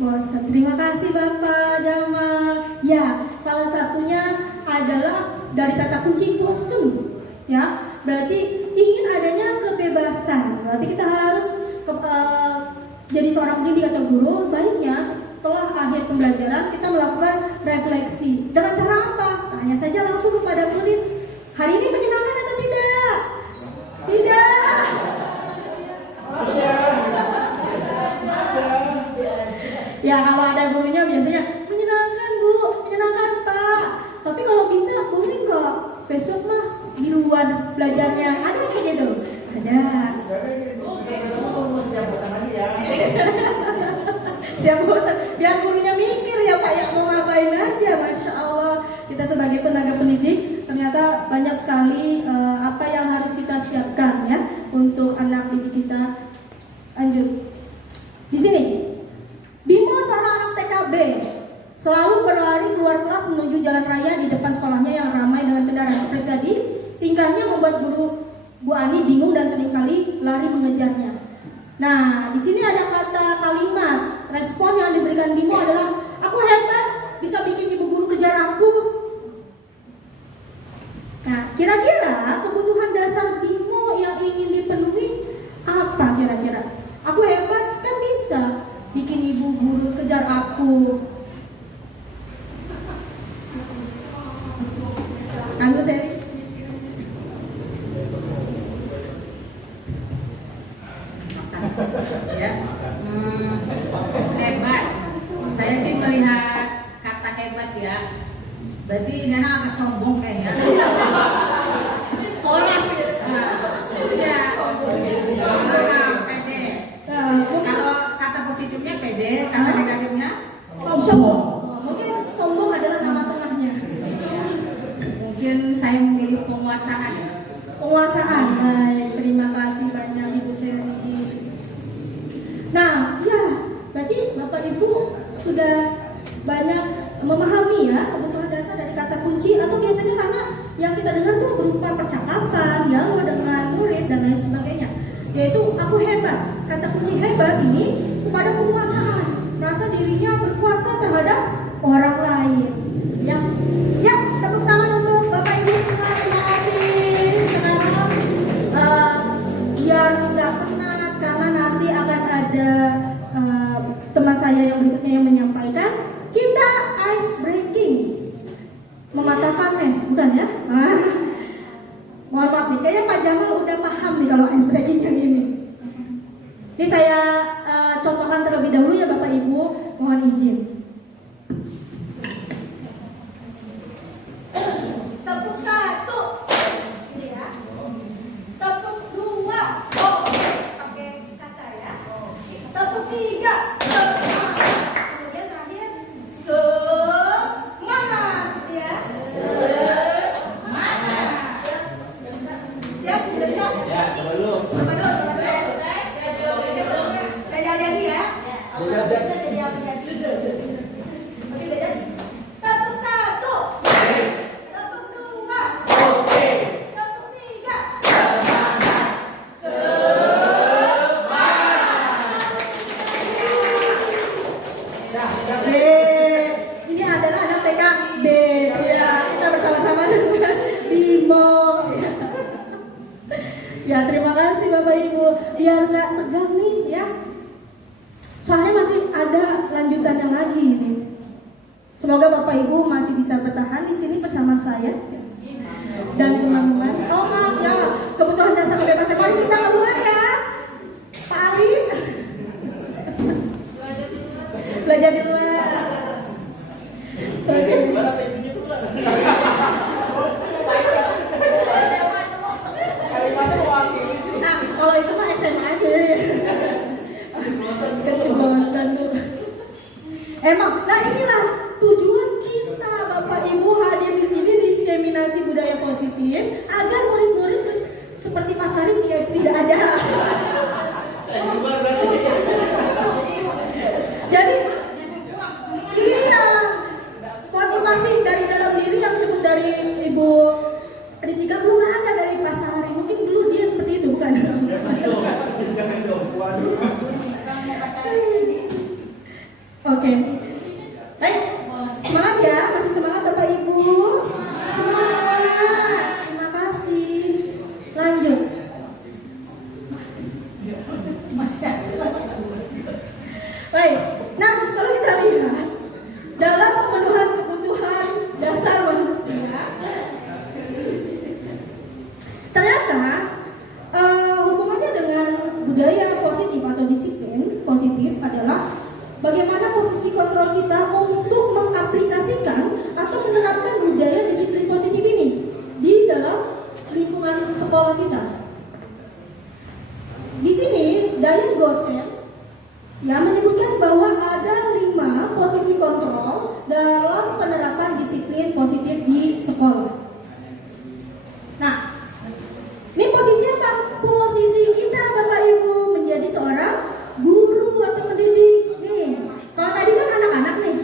Bosan. Terima kasih Bapak Jamal. Ya, salah satunya adalah dari kata kunci bosan. Ya, berarti ingin adanya kebebasan. Berarti kita harus jadi seorang pendidik atau guru. Baiknya setelah akhir pembelajaran kita melakukan refleksi. Dengan cara apa? Tanya saja langsung kepada murid. Hari ini menyenangkan atau tidak? Tidak. Ya kalau ada gurunya biasanya menyenangkan Bu, menyenangkan Pak. Tapi kalau bisa boleh nggak besok mah di luar belajarnya? Ada kayak gitu? Ada. Siap bosan. Biar gurunya mikir ya Pak ya mau ngapain aja. Masya Allah. Kita sebagai tenaga pendidik ternyata banyak sekali apa yang harus kita siapkan ya untuk anak didik kita. Lanjut. Di sini. Bimo seorang anak TKB selalu berlari keluar kelas menuju jalan raya di depan sekolahnya yang ramai dengan kendaraan. Seperti tadi, tingkahnya membuat guru Bu Ani bingung dan seringkali lari mengejarnya. Nah, di sini ada kalimat respon yang diberikan Bimo adalah, aku hebat, bisa bikin ibu guru kejar aku. Nah, kira-kira kebutuhan dasar Bimo yang ingin dipenuhi apa kira-kira? Aku hebat kan bisa bikin ibu guru kejar aku. Anu saya. Ya, hebat. Saya sih melihat kata hebat ya. Berarti ini anak agak sombong kayaknya. Polos. Iya. Pede. Kalau kata positifnya pede, kata negatifnya Sombong. Mungkin sombong adalah nama tengahnya. mungkin saya memilih penguasaan. Penguasaan. Baik, terima kasih banyak Ibu Seri. Nah, ya, berarti Bapak Ibu sudah banyak memahami ya kebutuhan dasar dari kata kunci, atau biasanya karena yang kita dengar tuh berupa percakapan, dialog dengan murid dan lain sebagainya. Yaitu aku hebat. Kata kunci hebat ini kepada penguasaan, merasa dirinya berkuasa terhadap orang lain. Ya, tepuk tangan untuk Bapak Ibu semua. Terima kasih. Sekarang biar nggak penat karena nanti akan ada teman saya yang berikutnya yang menyampaikan. Kita ice breaking, mematahkan es, bukan ya? Mohon maaf nih, kayaknya Pak Jamal udah paham nih kalau ice breaking yang ini. Ini saya contohkan terlebih dahulu ya Bapak Ibu, mohon izin. B. Ini adalah anak TK B. Ya, kita bersama-sama dengan Bimo. Ya, terima kasih Bapak Ibu. Biar nggak tegang nih ya. Soalnya masih ada lanjutannya lagi ini. Semoga Bapak Ibu masih bisa bertahan di sini bersama saya dan teman-teman. Oh maaf ya, kebutuhan dasar kebebasan. Mari kita keluar ya, Pak Ali. Belajar di luar. Oke. Nah, kalau itu mah SMA aja. Keceplosan tuh. Emang, nah inilah tujuan kita Bapak Ibu hadir di sini di Diseminasi Budaya Positif agar murid-murid seperti Pak Sarif ya tidak ada. Jadi iya, motivasi dari dalam diri yang disebut dari Ibu Rizika belum ada dari Pak Sarif. Mungkin dulu dia seperti itu bukan? Oke. Baik, semangat ya, masih semangat Bapak Ibu. Semangat. Terima kasih. Lanjut. Baik. Nah, kalau kita lihat dalam pemenuhan kebutuhan dasar manusia, ternyata hubungannya dengan budaya positif atau disiplin positif adalah bagaimana posisi kontrol kita untuk mengaplikasikan atau menerapkan budaya disiplin positif ini di dalam lingkungan sekolah kita. Di sini Diane Gosset yang menyebutkan bahwa ada 5 posisi kontrol dalam penerapan disiplin positif di sekolah. Nah, ini posisi apa? Posisi kita Bapak Ibu menjadi seorang guru atau pendidik. Nih, kalau tadi kan anak-anak nih.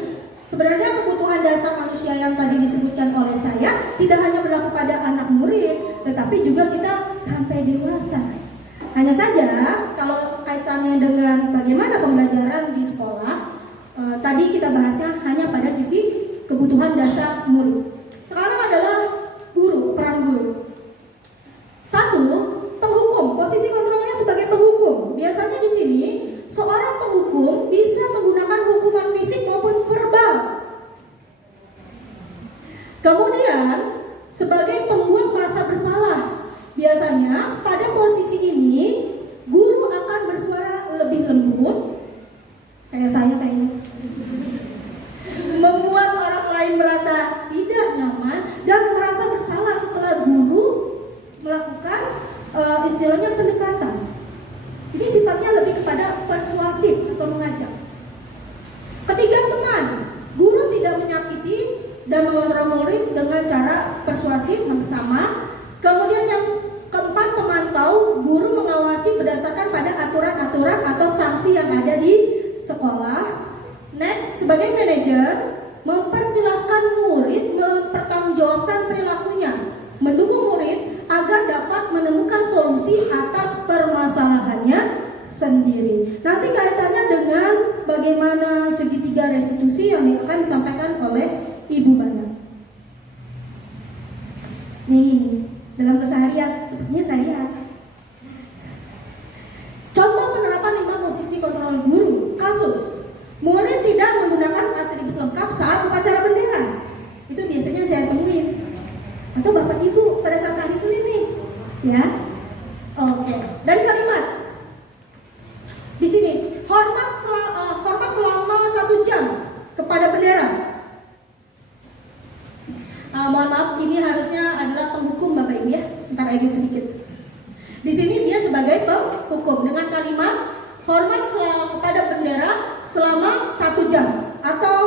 Sebenarnya kebutuhan dasar manusia yang tadi disebutkan oleh saya tidak hanya berlaku pada anak murid, tetapi juga kita sampai dewasa. Hanya saja kalau kaitannya dengan bagaimana pembelajaran di sekolah, tadi kita bahasnya hanya pada sisi kebutuhan dasar murid. Sekarang adalah guru, peran guru. 1, penghukum. Posisi kontrolnya sebagai penghukum. Biasanya di sini seorang penghukum bisa menggunakan hukuman fisik maupun verbal. Kemudian sebagai pembuat merasa bersalah. Biasanya pada posisi ini guru akan bersuara lebih lembut, kayak saya kayaknya, membuat orang lain merasa tidak nyaman dan merasa bersalah setelah guru melakukan istilahnya pendekatan. Ini sifatnya lebih kepada persuasif atau mengajak. Ketiga, teman. Guru tidak menyakiti dan mengontrol murid dengan cara persuasif sama. Kemudian yang keempat, pemantau. Guru mengawasi berdasarkan pada aturan-aturan atau sanksi yang ada di sekolah. Next, sebagai manajer, mempersilahkan murid mempertanggungjawabkan perilakunya, mendukung murid agar dapat menemukan solusi atas permasalahannya sendiri. Nanti kaitannya dengan bagaimana segitiga restitusi yang akan disampaikan oleh Ibu Bana. Nih, dalam keseharian sepertinya saya. Contoh penerapan 5 posisi kontrol guru. Kasus murid tidak menggunakan atribut lengkap saat upacara bendera. Itu biasanya saya temuin. Atau Bapak Ibu pada saat hari Senin nih, ya. Oke. Dari kalimat di sini, hormat selama 1 jam kepada bendera. Mohon maaf, ini harusnya adalah penghukum Bapak Ibu ya. Ntar edit sedikit. Di sini dia sebagai penghukum dengan kalimat hormat kepada bendera selama 1 jam. Atau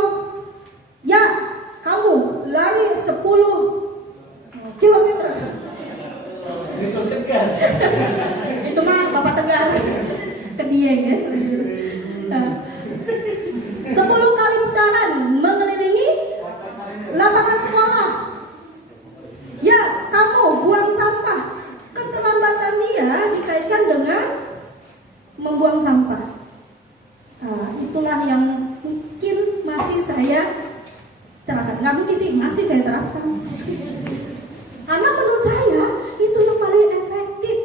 ya, kamu lari 10 kilometer. Itu mah Bapak Tegar. Ke Dieng ya. 10 kali putaran mengelilingi lapangan sekolah. Ya, kamu buang sampah. Keterlambatan dia dikaitkan dengan membuang sampah. Nah, itulah yang mungkin saya terapkan. Nggak mungkin sih, masih saya terapkan. Karena menurut saya itu yang paling efektif.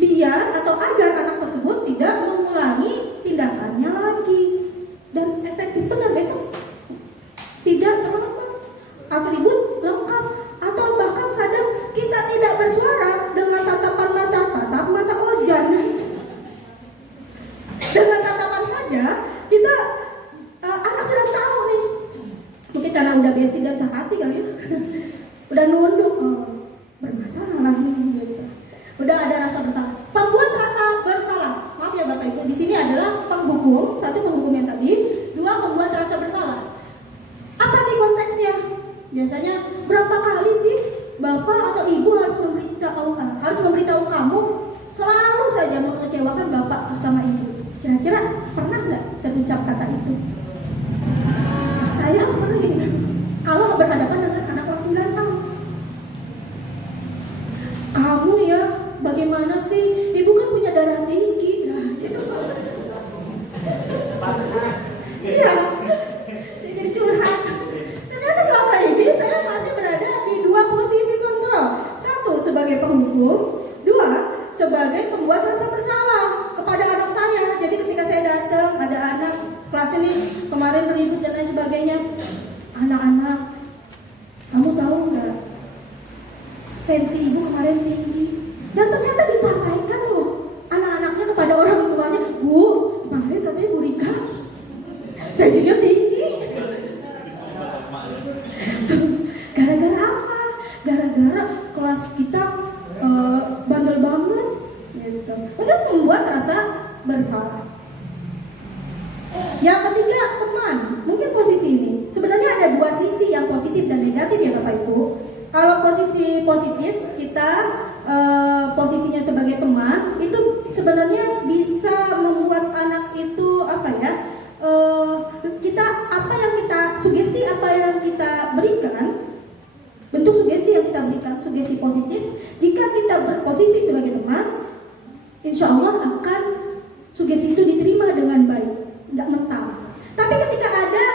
Biar atau agar anak tersebut tidak mengulangi tindakannya lagi. Dan efektif benar besok. Tidak terlambat. Atribut lengkap. Atau bahkan kadang kita tidak bersuara dengan tatapan mata, tatap mata ojan. Dengan tatapan saja kita anak sudah tahu nih. Mungkin karena udah basic dan sehati kali ya. Udah nunduk, bermasalah gitu. Udah ada rasa bersalah. Pembuat rasa bersalah. Maaf ya Bapak Ibu, di sini adalah penghukum, satu penghukum yang tadi, dua membuat rasa bersalah. Apa nih konteksnya? Biasanya berapa kali sih Bapak atau Ibu harus memberitahu kamu selalu saja mengecewakan Bapak sama Ibu. Kira-kira pernah nggak terucap kata itu? Saya sering gini, kalau berhadapan dengan anak kelas 9 tahun, kamu ya bagaimana sih? Ibu kan punya darah tinggi, nah gitu. Iya, saya jadi curhat. Ternyata selama ini saya masih berada di dua posisi kontrol. Satu sebagai penghukum, dua sebagai pembuat rasa bersalah kepada anak saya. Jadi ketika saya datang, ada anak kelas ini kemarin ribut dan lain sebagainya. Anak-anak, kamu tahu nggak? Tensi ibu kemarin tinggi. Dan ternyata disampaikan loh anak-anaknya kepada orang tuanya, Bu, kemarin katanya Bu Rika tensinya tinggi. Gara-gara apa? Gara-gara kelas kita bandel banget gitu. Untuk membuat rasa bersalah. Yang ketiga, teman. Mungkin posisi ini sebenarnya ada dua sisi, yang positif dan negatif ya Bapak Ibu. Kalau posisi positif, kita posisinya sebagai teman, itu sebenarnya bisa membuat anak itu apa ya? Kita apa yang kita sugesti, apa yang kita berikan, bentuk sugesti yang kita berikan, sugesti positif. Jika kita berposisi sebagai teman, insya Allah akan sugesti itu diterima dengan baik, nggak mental. Tapi ketika ada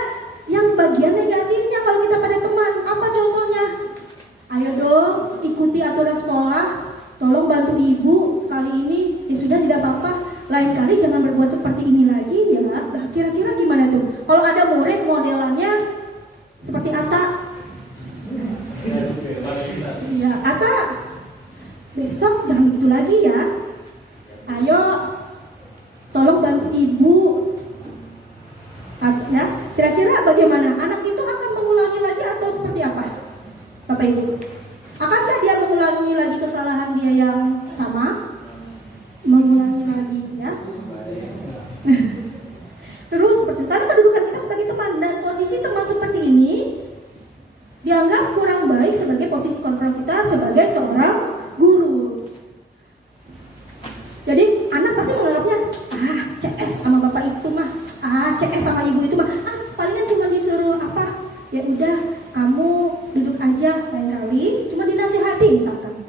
yang bagian negatifnya, kalau kita pada teman, apa contohnya? Ayo dong, ikuti aturan sekolah, tolong bantu ibu sekali ini, ya sudah tidak apa-apa, lain kali jangan berbuat seperti ini lagi ya. Nah, kira-kira gimana tuh? Kalau ada murid modelannya seperti Atta, iya Atta, besok jangan gitu lagi ya. Ayo, tolong bantu ibu. Ya, kira-kira bagaimana? Anak itu akan mengulangi lagi atau seperti apa? Bapak Ibu, akankah dia mengulangi lagi kesalahan dia yang sama? Mengulangi lagi ya. Terus seperti tadi kedudukan kita sebagai teman, dan posisi teman seperti ini dianggap kurang baik sebagai posisi kontrol kita sebagai seorang guru. Jadi anak pasti menganggapnya, CS sama bapak itu mah, CS sama ibu itu mah, palingan cuma disuruh apa? Ya udah, kamu duduk aja lain kali, cuma dinasihati misalkan.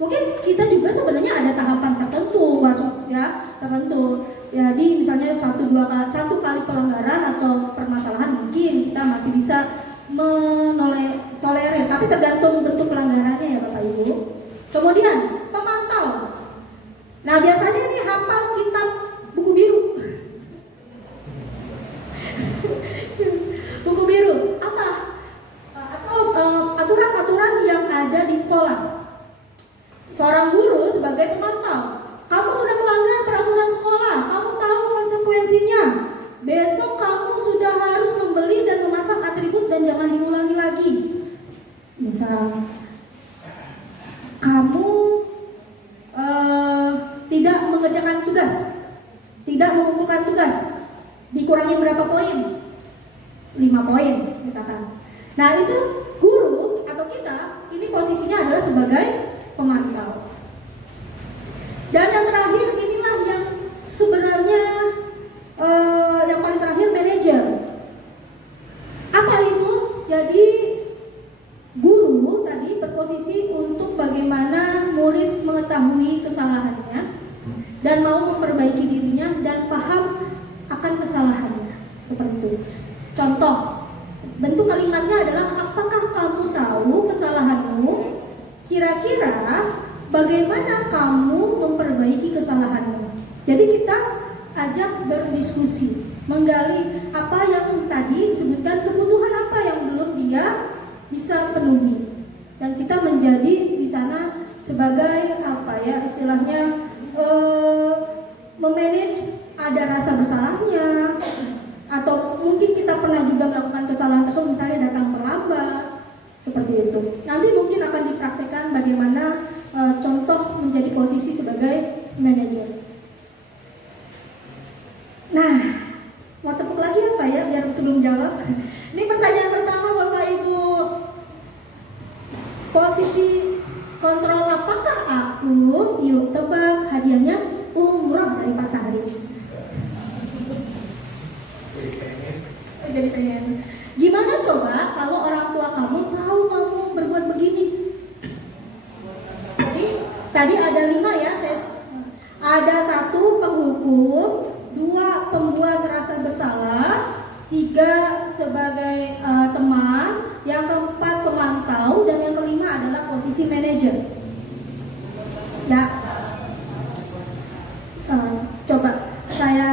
Mungkin kita juga sebenarnya ada tahapan tertentu, masuk ya tertentu. Jadi misalnya satu kali pelanggaran atau permasalahan mungkin kita masih bisa tolerir, tapi tergantung bentuk pelanggarannya ya Bapak Ibu. Kemudian pemantau. Nah biasanya ini hafal kitab buku biru. Buku biru apa? Atau aturan-aturan yang ada di sekolah. Seorang guru sebagai pemantau, kamu sudah melanggar peraturan sekolah, kamu tahu konsekuensinya. Besok kamu sudah harus membeli dan memasang atribut dan jangan diulangi lagi. Misal, kamu tidak mengerjakan tugas, tidak mengumpulkan tugas, dikurangi berapa poin? 5 poin misalkan. Nah itu guru atau kita ini posisinya adalah sebagai pemantau. Dan yang terakhir inilah yang sebenarnya yang paling terakhir, manajer. Apa itu? Jadi guru tadi berposisi untuk bagaimana murid mengetahui kesalahannya dan mau memperbaiki dirinya dan paham akan kesalahannya, seperti itu. Contoh, bentuk kalimatnya adalah apakah kamu tahu kesalahanmu? Kira-kira bagaimana kamu memperbaiki kesalahanmu? Jadi kita ajak berdiskusi, menggali apa yang tadi disebutkan, kebutuhan apa yang belum dia bisa penuhi, dan kita menjadi di sana sebagai apa ya istilahnya memanage ada rasa bersalahnya, atau mungkin kita pernah juga melakukan kesalahan tersebut, misalnya datang terlambat seperti itu. Nanti mungkin akan dipraktekkan bagaimana contoh menjadi posisi sebagai manajer. Nah, mau tepuk lagi apa ya biar sebelum jawab? Ini pertanyaan pertama Bapak Ibu. Posisi kontrol apakah aku? Yuk tebak, hadiahnya umroh dari Pak Sahri. Jadi pengen. Gimana coba kalau orang tua kamu tahu kamu berbuat begini? Jadi tadi ada 5 ya, ada 1 penghukum, 2 pembuat rasa bersalah, 3 sebagai teman, yang keempat pemantau, dan yang kelima adalah posisi manajer. Ya, coba saya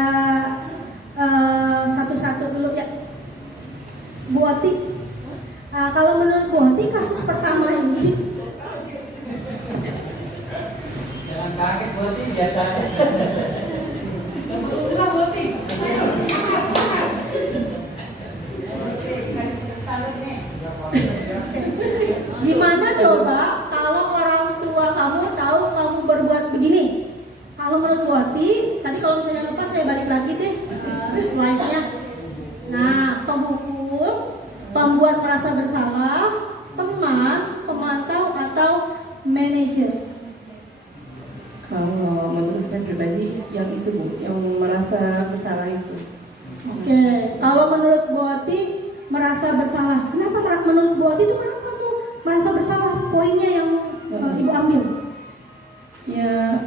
satu-satu dulu ya. Bu Oti, kalau menurut Bu Oti kasus pertama ini, Jangan kaget Bu Oti, biasa. Enggak, Bu Oti. gimana coba kalau orang tua kamu tahu kamu berbuat begini? Kalau menurut Bu Oti, tadi kalau misalnya lupa saya balik lagi deh slide-nya. Nah, penghukum, pembuat merasa bersalah, teman, pemantau, atau manajer. Kalau menurut saya pribadi yang itu Bu, yang merasa bersalah itu. Oke, kalau menurut Bu Oti merasa bersalah. Kenapa menurut Bu Oti itu kenapa tuh merasa bersalah? Poinnya yang Ibu ambil. Ya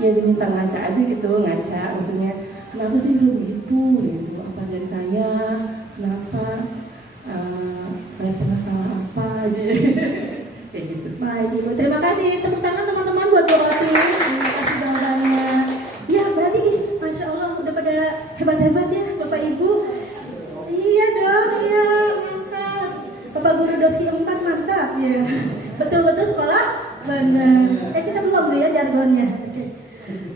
diminta ngaca aja gitu, ngaca maksudnya kenapa sih begitu gitu, apa dari saya, kenapa saya pernah salah apa aja kayak gitu. Baik Ibu, terima kasih. Tepuk tangan teman-teman buat Bu Oti. Terima kasih jawabannya. Ya berarti Masya Allah udah pada hebat-hebat ya Bapak Ibu. Iya dong, iya mantap. Bapak Guru Doski 4 mantap ya. Betul-betul sekolah benar. Kita belum deh ya jargonnya. Oke.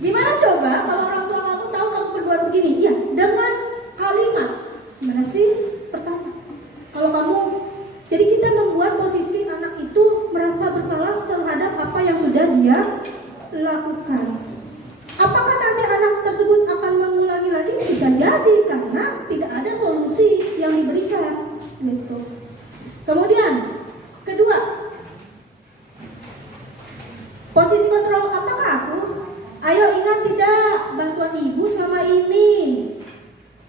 Gimana coba kalau orang tua kamu tahu kamu berbuat begini? Iya, dengan kalimat. Gimana sih? Pertama, kalau kamu, jadi kita membuat posisi anak itu merasa bersalah terhadap apa yang sudah dia lakukan. Apakah nanti anak tersebut akan mengulangi lagi? Bisa jadi karena tidak ada solusi yang diberikan. Gitu. Kemudian, kedua, posisi kontrol apakah aku? Ayo ingat tidak bantuan ibu selama ini.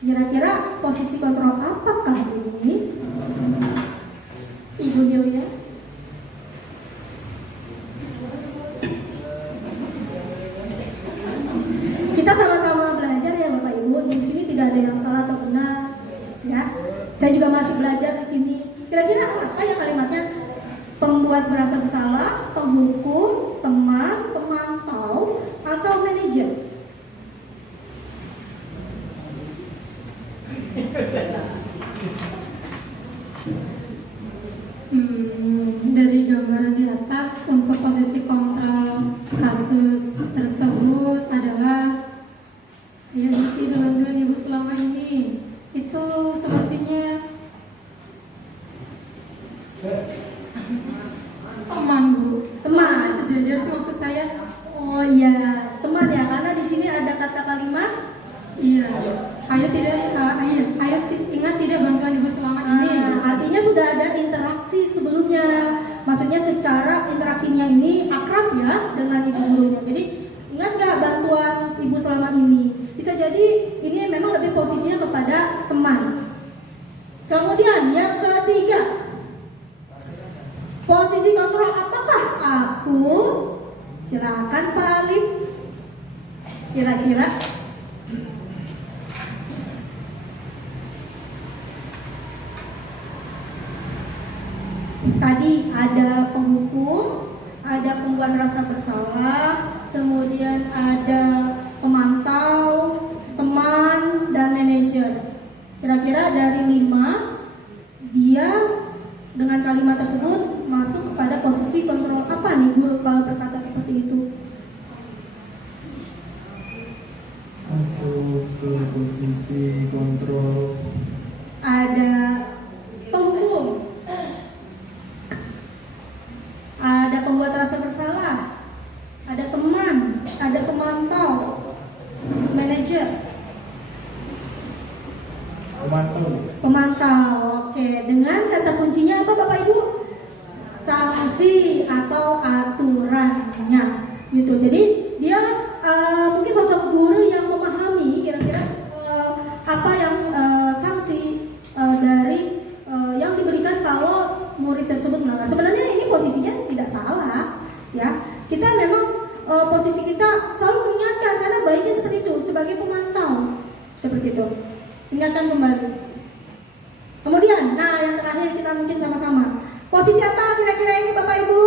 Kira-kira posisi kontrol apakah ini? Ibu Yulia. Kita sama-sama belajar ya Bapak Ibu. Di sini tidak ada yang salah atau benar. Ya, saya juga masih belajar di sini. Kira-kira apa ya kalimatnya? Pembuat merasa bersalah, penghukum, teman, pemantau, atau manajer? Dari gambaran di atas, untuk posisi kontrol kasus tersebut adalah ya tidak bantuan ibu selama ini. Itu sepertinya teman Bu. Teman. Soalnya sejajar sih maksud saya. Oh iya, teman ya, karena di sini ada kata kalimat. Iya. Ayat ingat tidak bantuan ibu selama ini. Artinya sudah ada interaksi sebelumnya. Maksudnya secara interaksinya ini akrab ya dengan ibu gurunya. Jadi ingat gak bantuan ibu selama ini? Bisa jadi ini memang lebih posisinya kepada teman. Kemudian yang ketiga, posisi kontrol apakah aku? Silakan Pak Alim. Kira-kira Tadi ada penghukum, ada pembuat rasa bersalah, kemudian ada pemantau, teman, dan manajer. Kira-kira dari 5, dia dengan kalimat tersebut masuk kepada posisi kontrol apa nih guru kalau berkata seperti itu? Masuk ke posisi kontrol. Ada penghukum, ada pembuat rasa bersalah, ada teman, ada pemantau, manajer, pemantau. Oke, dengan kata kuncinya apa Bapak Ibu? Sanksi atau aturannya, gitu. Jadi dia mungkin sosok guru yang memahami kira-kira apa yang sanksi dari yang diberikan kalau murid tersebut melanggar. Sebenarnya ini posisinya tidak salah, ya. Kita memang posisi kita selalu mengingatkan karena baiknya seperti itu sebagai pemantau, seperti itu. Ingatkan kembali. Kemudian, nah yang terakhir kita mungkin sama-sama. Posisi apa kira-kira ini Bapak Ibu?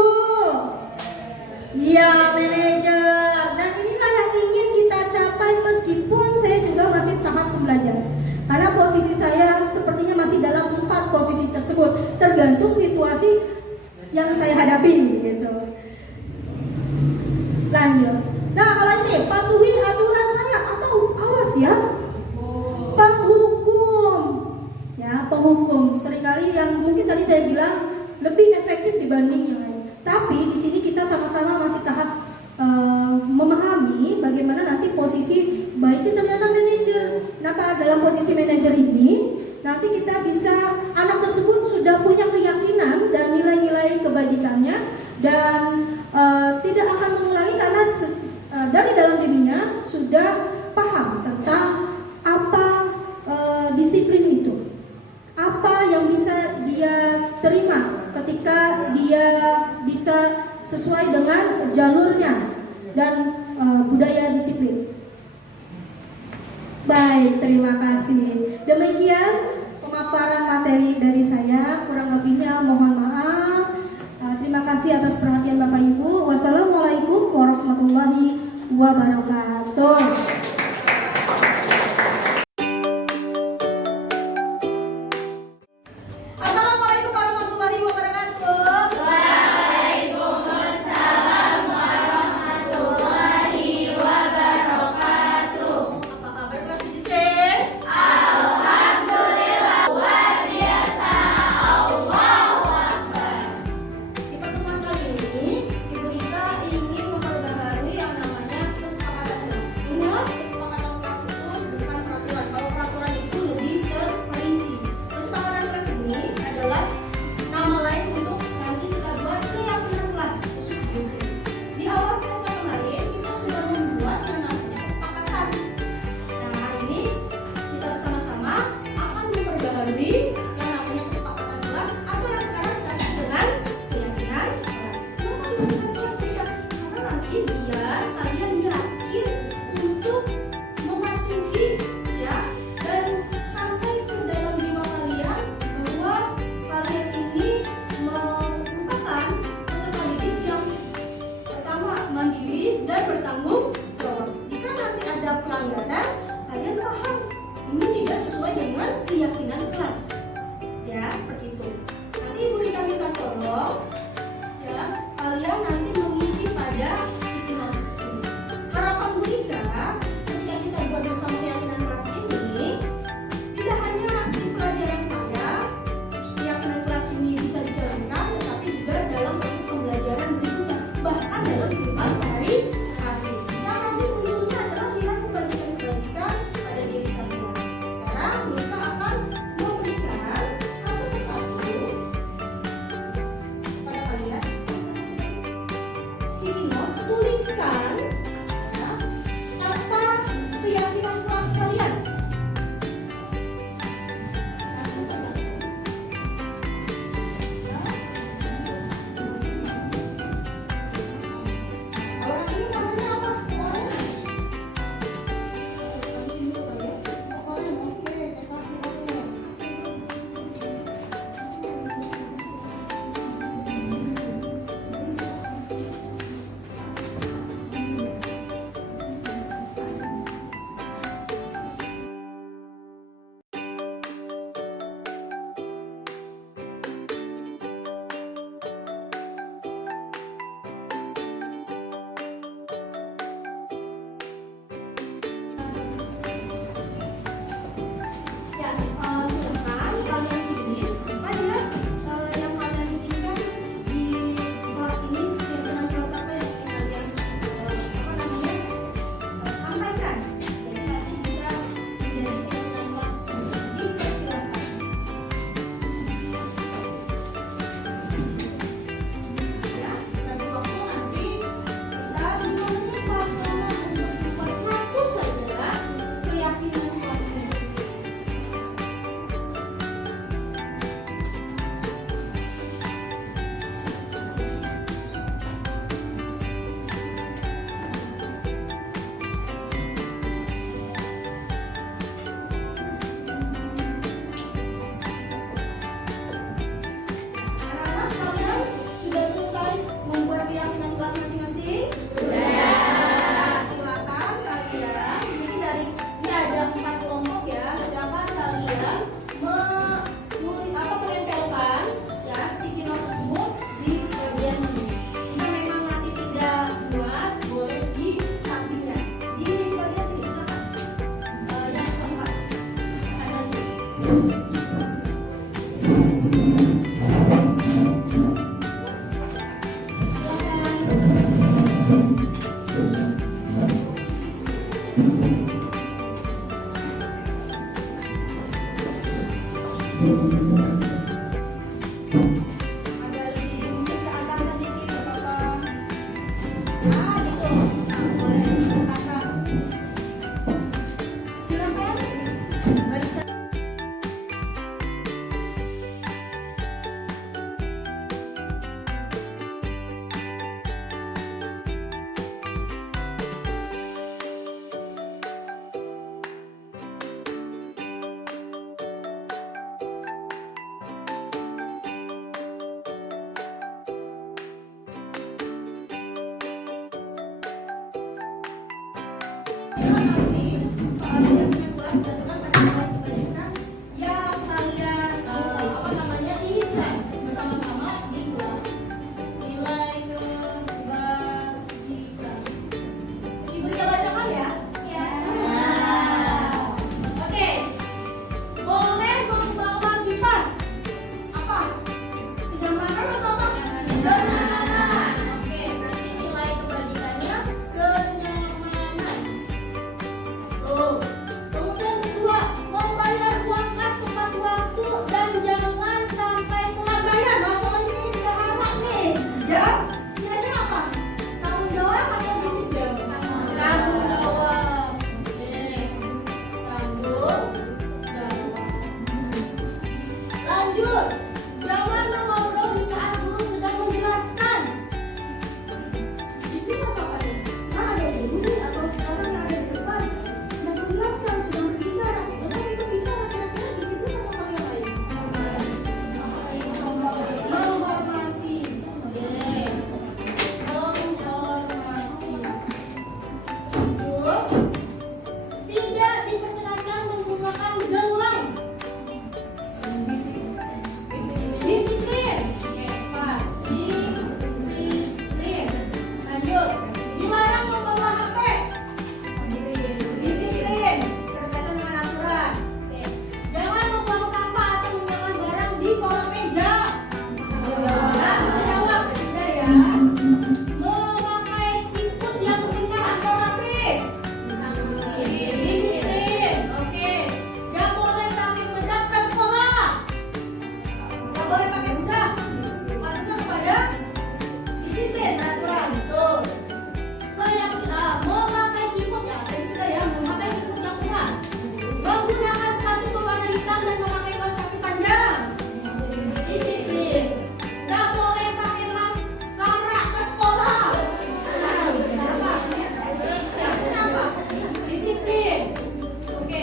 Iya, manajer. Dan inilah yang ingin kita capai meskipun saya juga masih tahap pembelajaran. Karena posisi saya sepertinya masih dalam 4 posisi tersebut, tergantung situasi yang saya hadapi gitu. Lanjut. Nah, kalau ini patuhi aturan saya atau awas ya. Penghukum. Ya, penghukum seringkali yang mungkin tadi saya bilang lebih efektif dibanding yang lain. Tapi di sini kita sama-sama masih tahap memahami bagaimana nanti posisi baiknya ternyata manajer. Kenapa dalam posisi manajer ini nanti kita bisa anak tersebut sudah punya keyakinan dan nilai-nilai kebajikannya dan tidak akan mengulangi karena dari dalam dirinya sudah paham tentang apa disiplin itu, apa yang bisa dia terima ketika dia bisa sesuai dengan jalurnya dan budaya disiplin. Baik, terima kasih. Demikian pemaparan materi dari saya, kurang lebihnya mohon maaf. Terima kasih atas perhatian Bapak Ibu. Wassalamualaikum warahmatullahi wabarakatuh. Assalamualaikum warahmatullahi wabarakatuh. Waalaikumsalam warahmatullahi Agak mungkin ke atas sedikit, Bapak. Ah, gitu. Nah, boleh ke belakang. Silakan. Barisan. Yang kalian apa namanya inginkan bersama-sama di kelas nilai kebajikan. Ibu bisa bacakan ya? Ya. Oke. Boleh membawa kipas. Apa? Kenyamanan atau apa? Kenyamanan. Oke, berarti nilai kebajikannya kenyamanan. Tuh. Kemudian kedua, membayar uang kas tepat waktu dan jangan sampai telat bayar. Masalah ini sederhana nih, ya. Kira-kira apa? Tanggung jawab atau disiplin? Tanggung jawab. Oke. Tanggung jawab. Lanjut. Jangan mengobrol di saat guru sedang menjelaskan. Ini apa Pak? Saya ada di sini atau sekarang ada di depan. Sedang menjelaskan, sedang berbicara. Bapak itu bicara kira-kira di situ atau hal yang lain? Menghormati. Oke. Menghormati. Lanjut. Tidak diperkenankan menggunakan gelang. Disiplin. Oke, Pak. Disiplin. Lanjut. Dilarang membawa HP. Disiplin. Berkaitan dengan aturan. Oke. Jangan membuang sampah atau membuang barang di kolong meja. Tanggung jawab tidak ya. Memakai ciput yang benar atau rapi. Disiplin. Oke. Gak boleh pakai bedak ke sekolah. Gak boleh pakai bedak. Maksudnya kepada disiplin aturan. Tuh. Memakai ciput ya. Tadi sudah ya. Memakai ciput yang benar. Menggunakan sepatu berwarna hitam dan memakai kaos kaki panjang. Disiplin. Gak boleh pakai maskara ke sekolah. Maksudnya apa? Disiplin. Oke.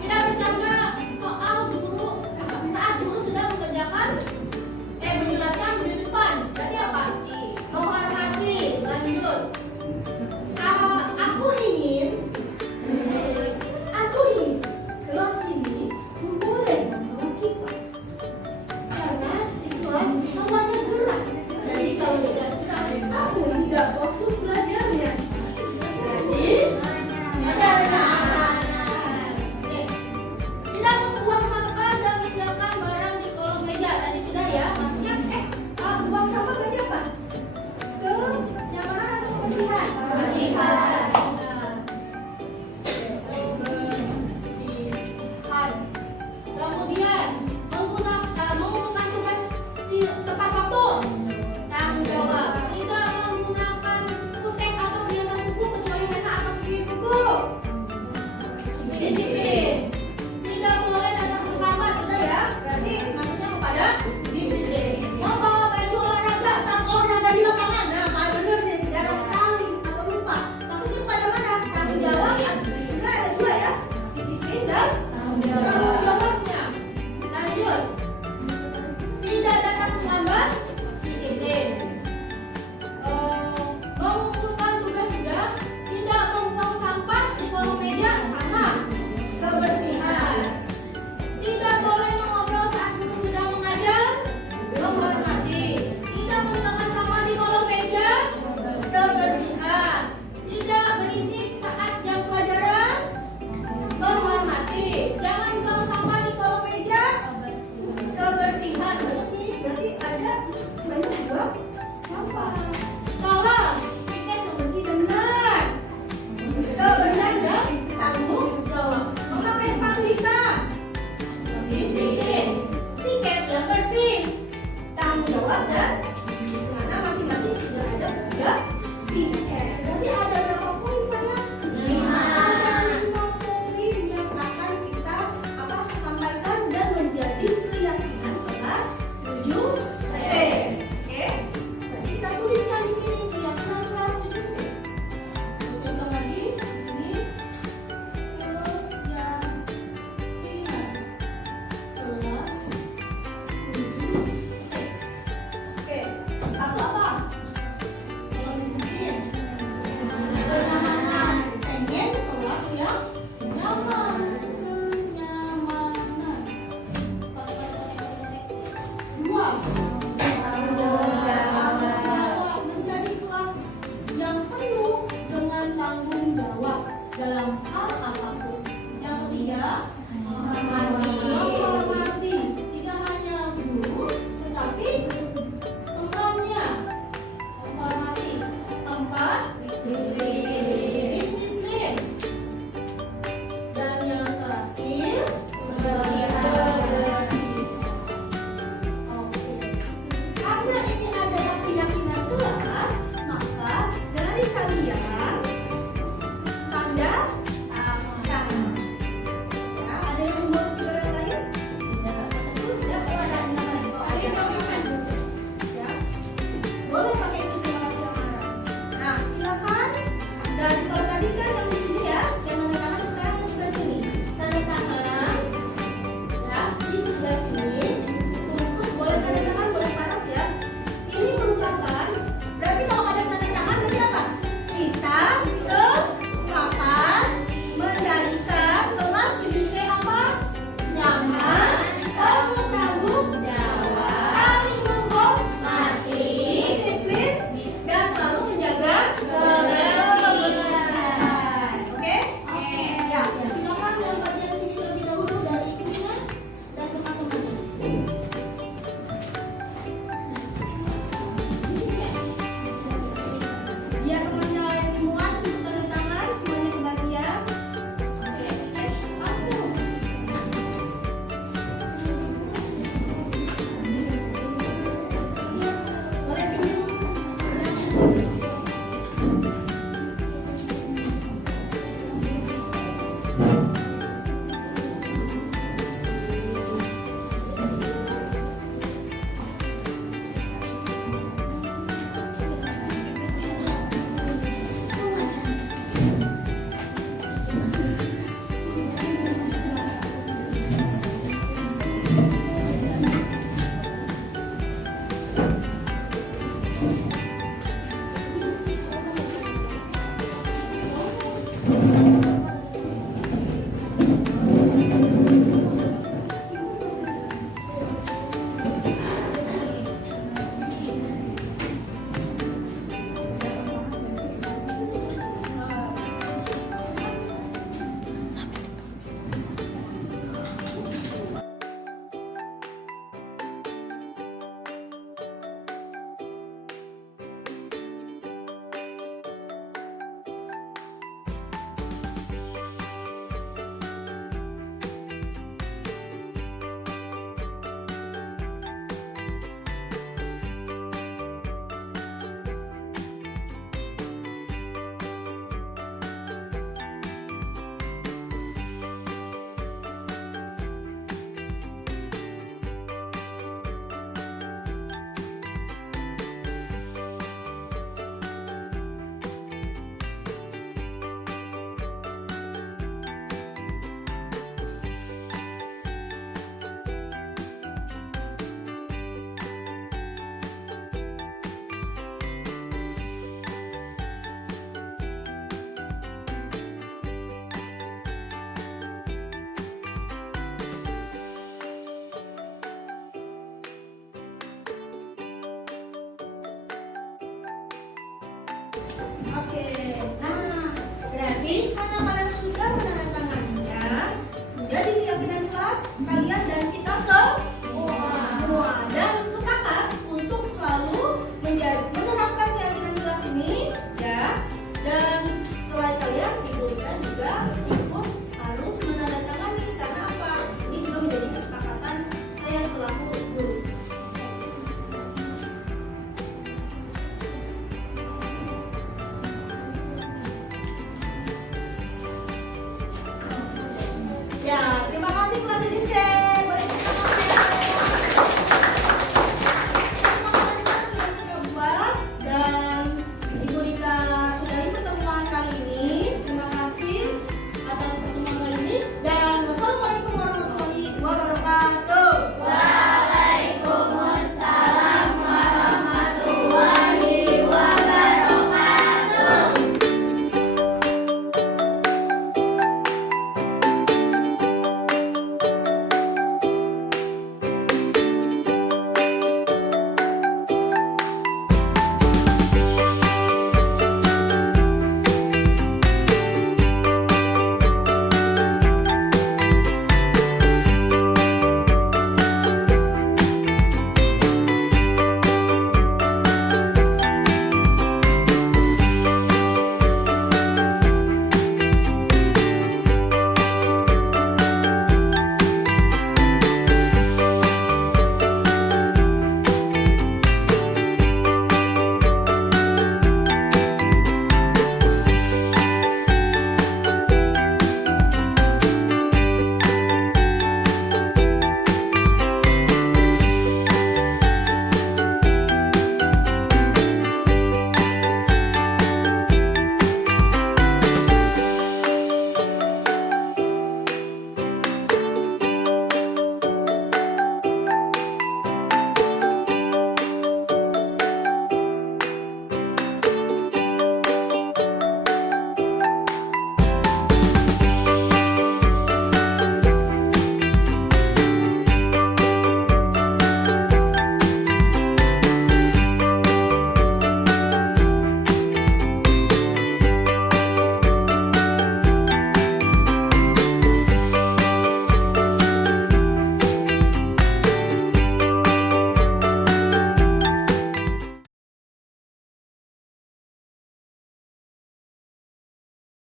Tidak bercanda soal guru saat guru sedang menjelaskan di depan. Jadi apa? Menghormati. Lanjut. Aku ingin kelas ini boleh membawa kipas karena di kelas hawanya gerak. Jadi kalau kelas gerak, aku tidak fokus belajarnya. Jadi ada Oke. Tidak membuang sampah dan meninggalkan barang di kolong meja. Tadi sudah ya. Maksudnya buang sampah berarti apa? Kenyamanan atau kebersihan? Kebersihan. Kebersihan. Kemudian menggunakan tugas di tepat waktu. Tanggung jawab. Tidak menggunakan kutek atau hiasan buku kecuali henna atau buku. Disiplin. Tidak boleh datang terlambat, sudah ya. Berarti maksudnya kepada disiplin. Membawa baju olahraga saat olahraga di lapangan. Nah, benar nih, jarang sekali atau lupa. Maksudnya kepada mana? Tanggung jawab. Sudah ada dua ya. Disiplin dan tanggung jawabnya. Lanjut. Tidak datang terlambat. Disiplin. Mengumpulkan tugas sudah. Tidak membuang sampah di kolong meja sama. Kebersihan. Tidak boleh mengobrol saat guru sedang mengajar. Menghormati. Tidak meletakkan sampah di kolong meja. Kebersihan. Tidak berisik saat jam pelajaran. Menghormati. Jangan 3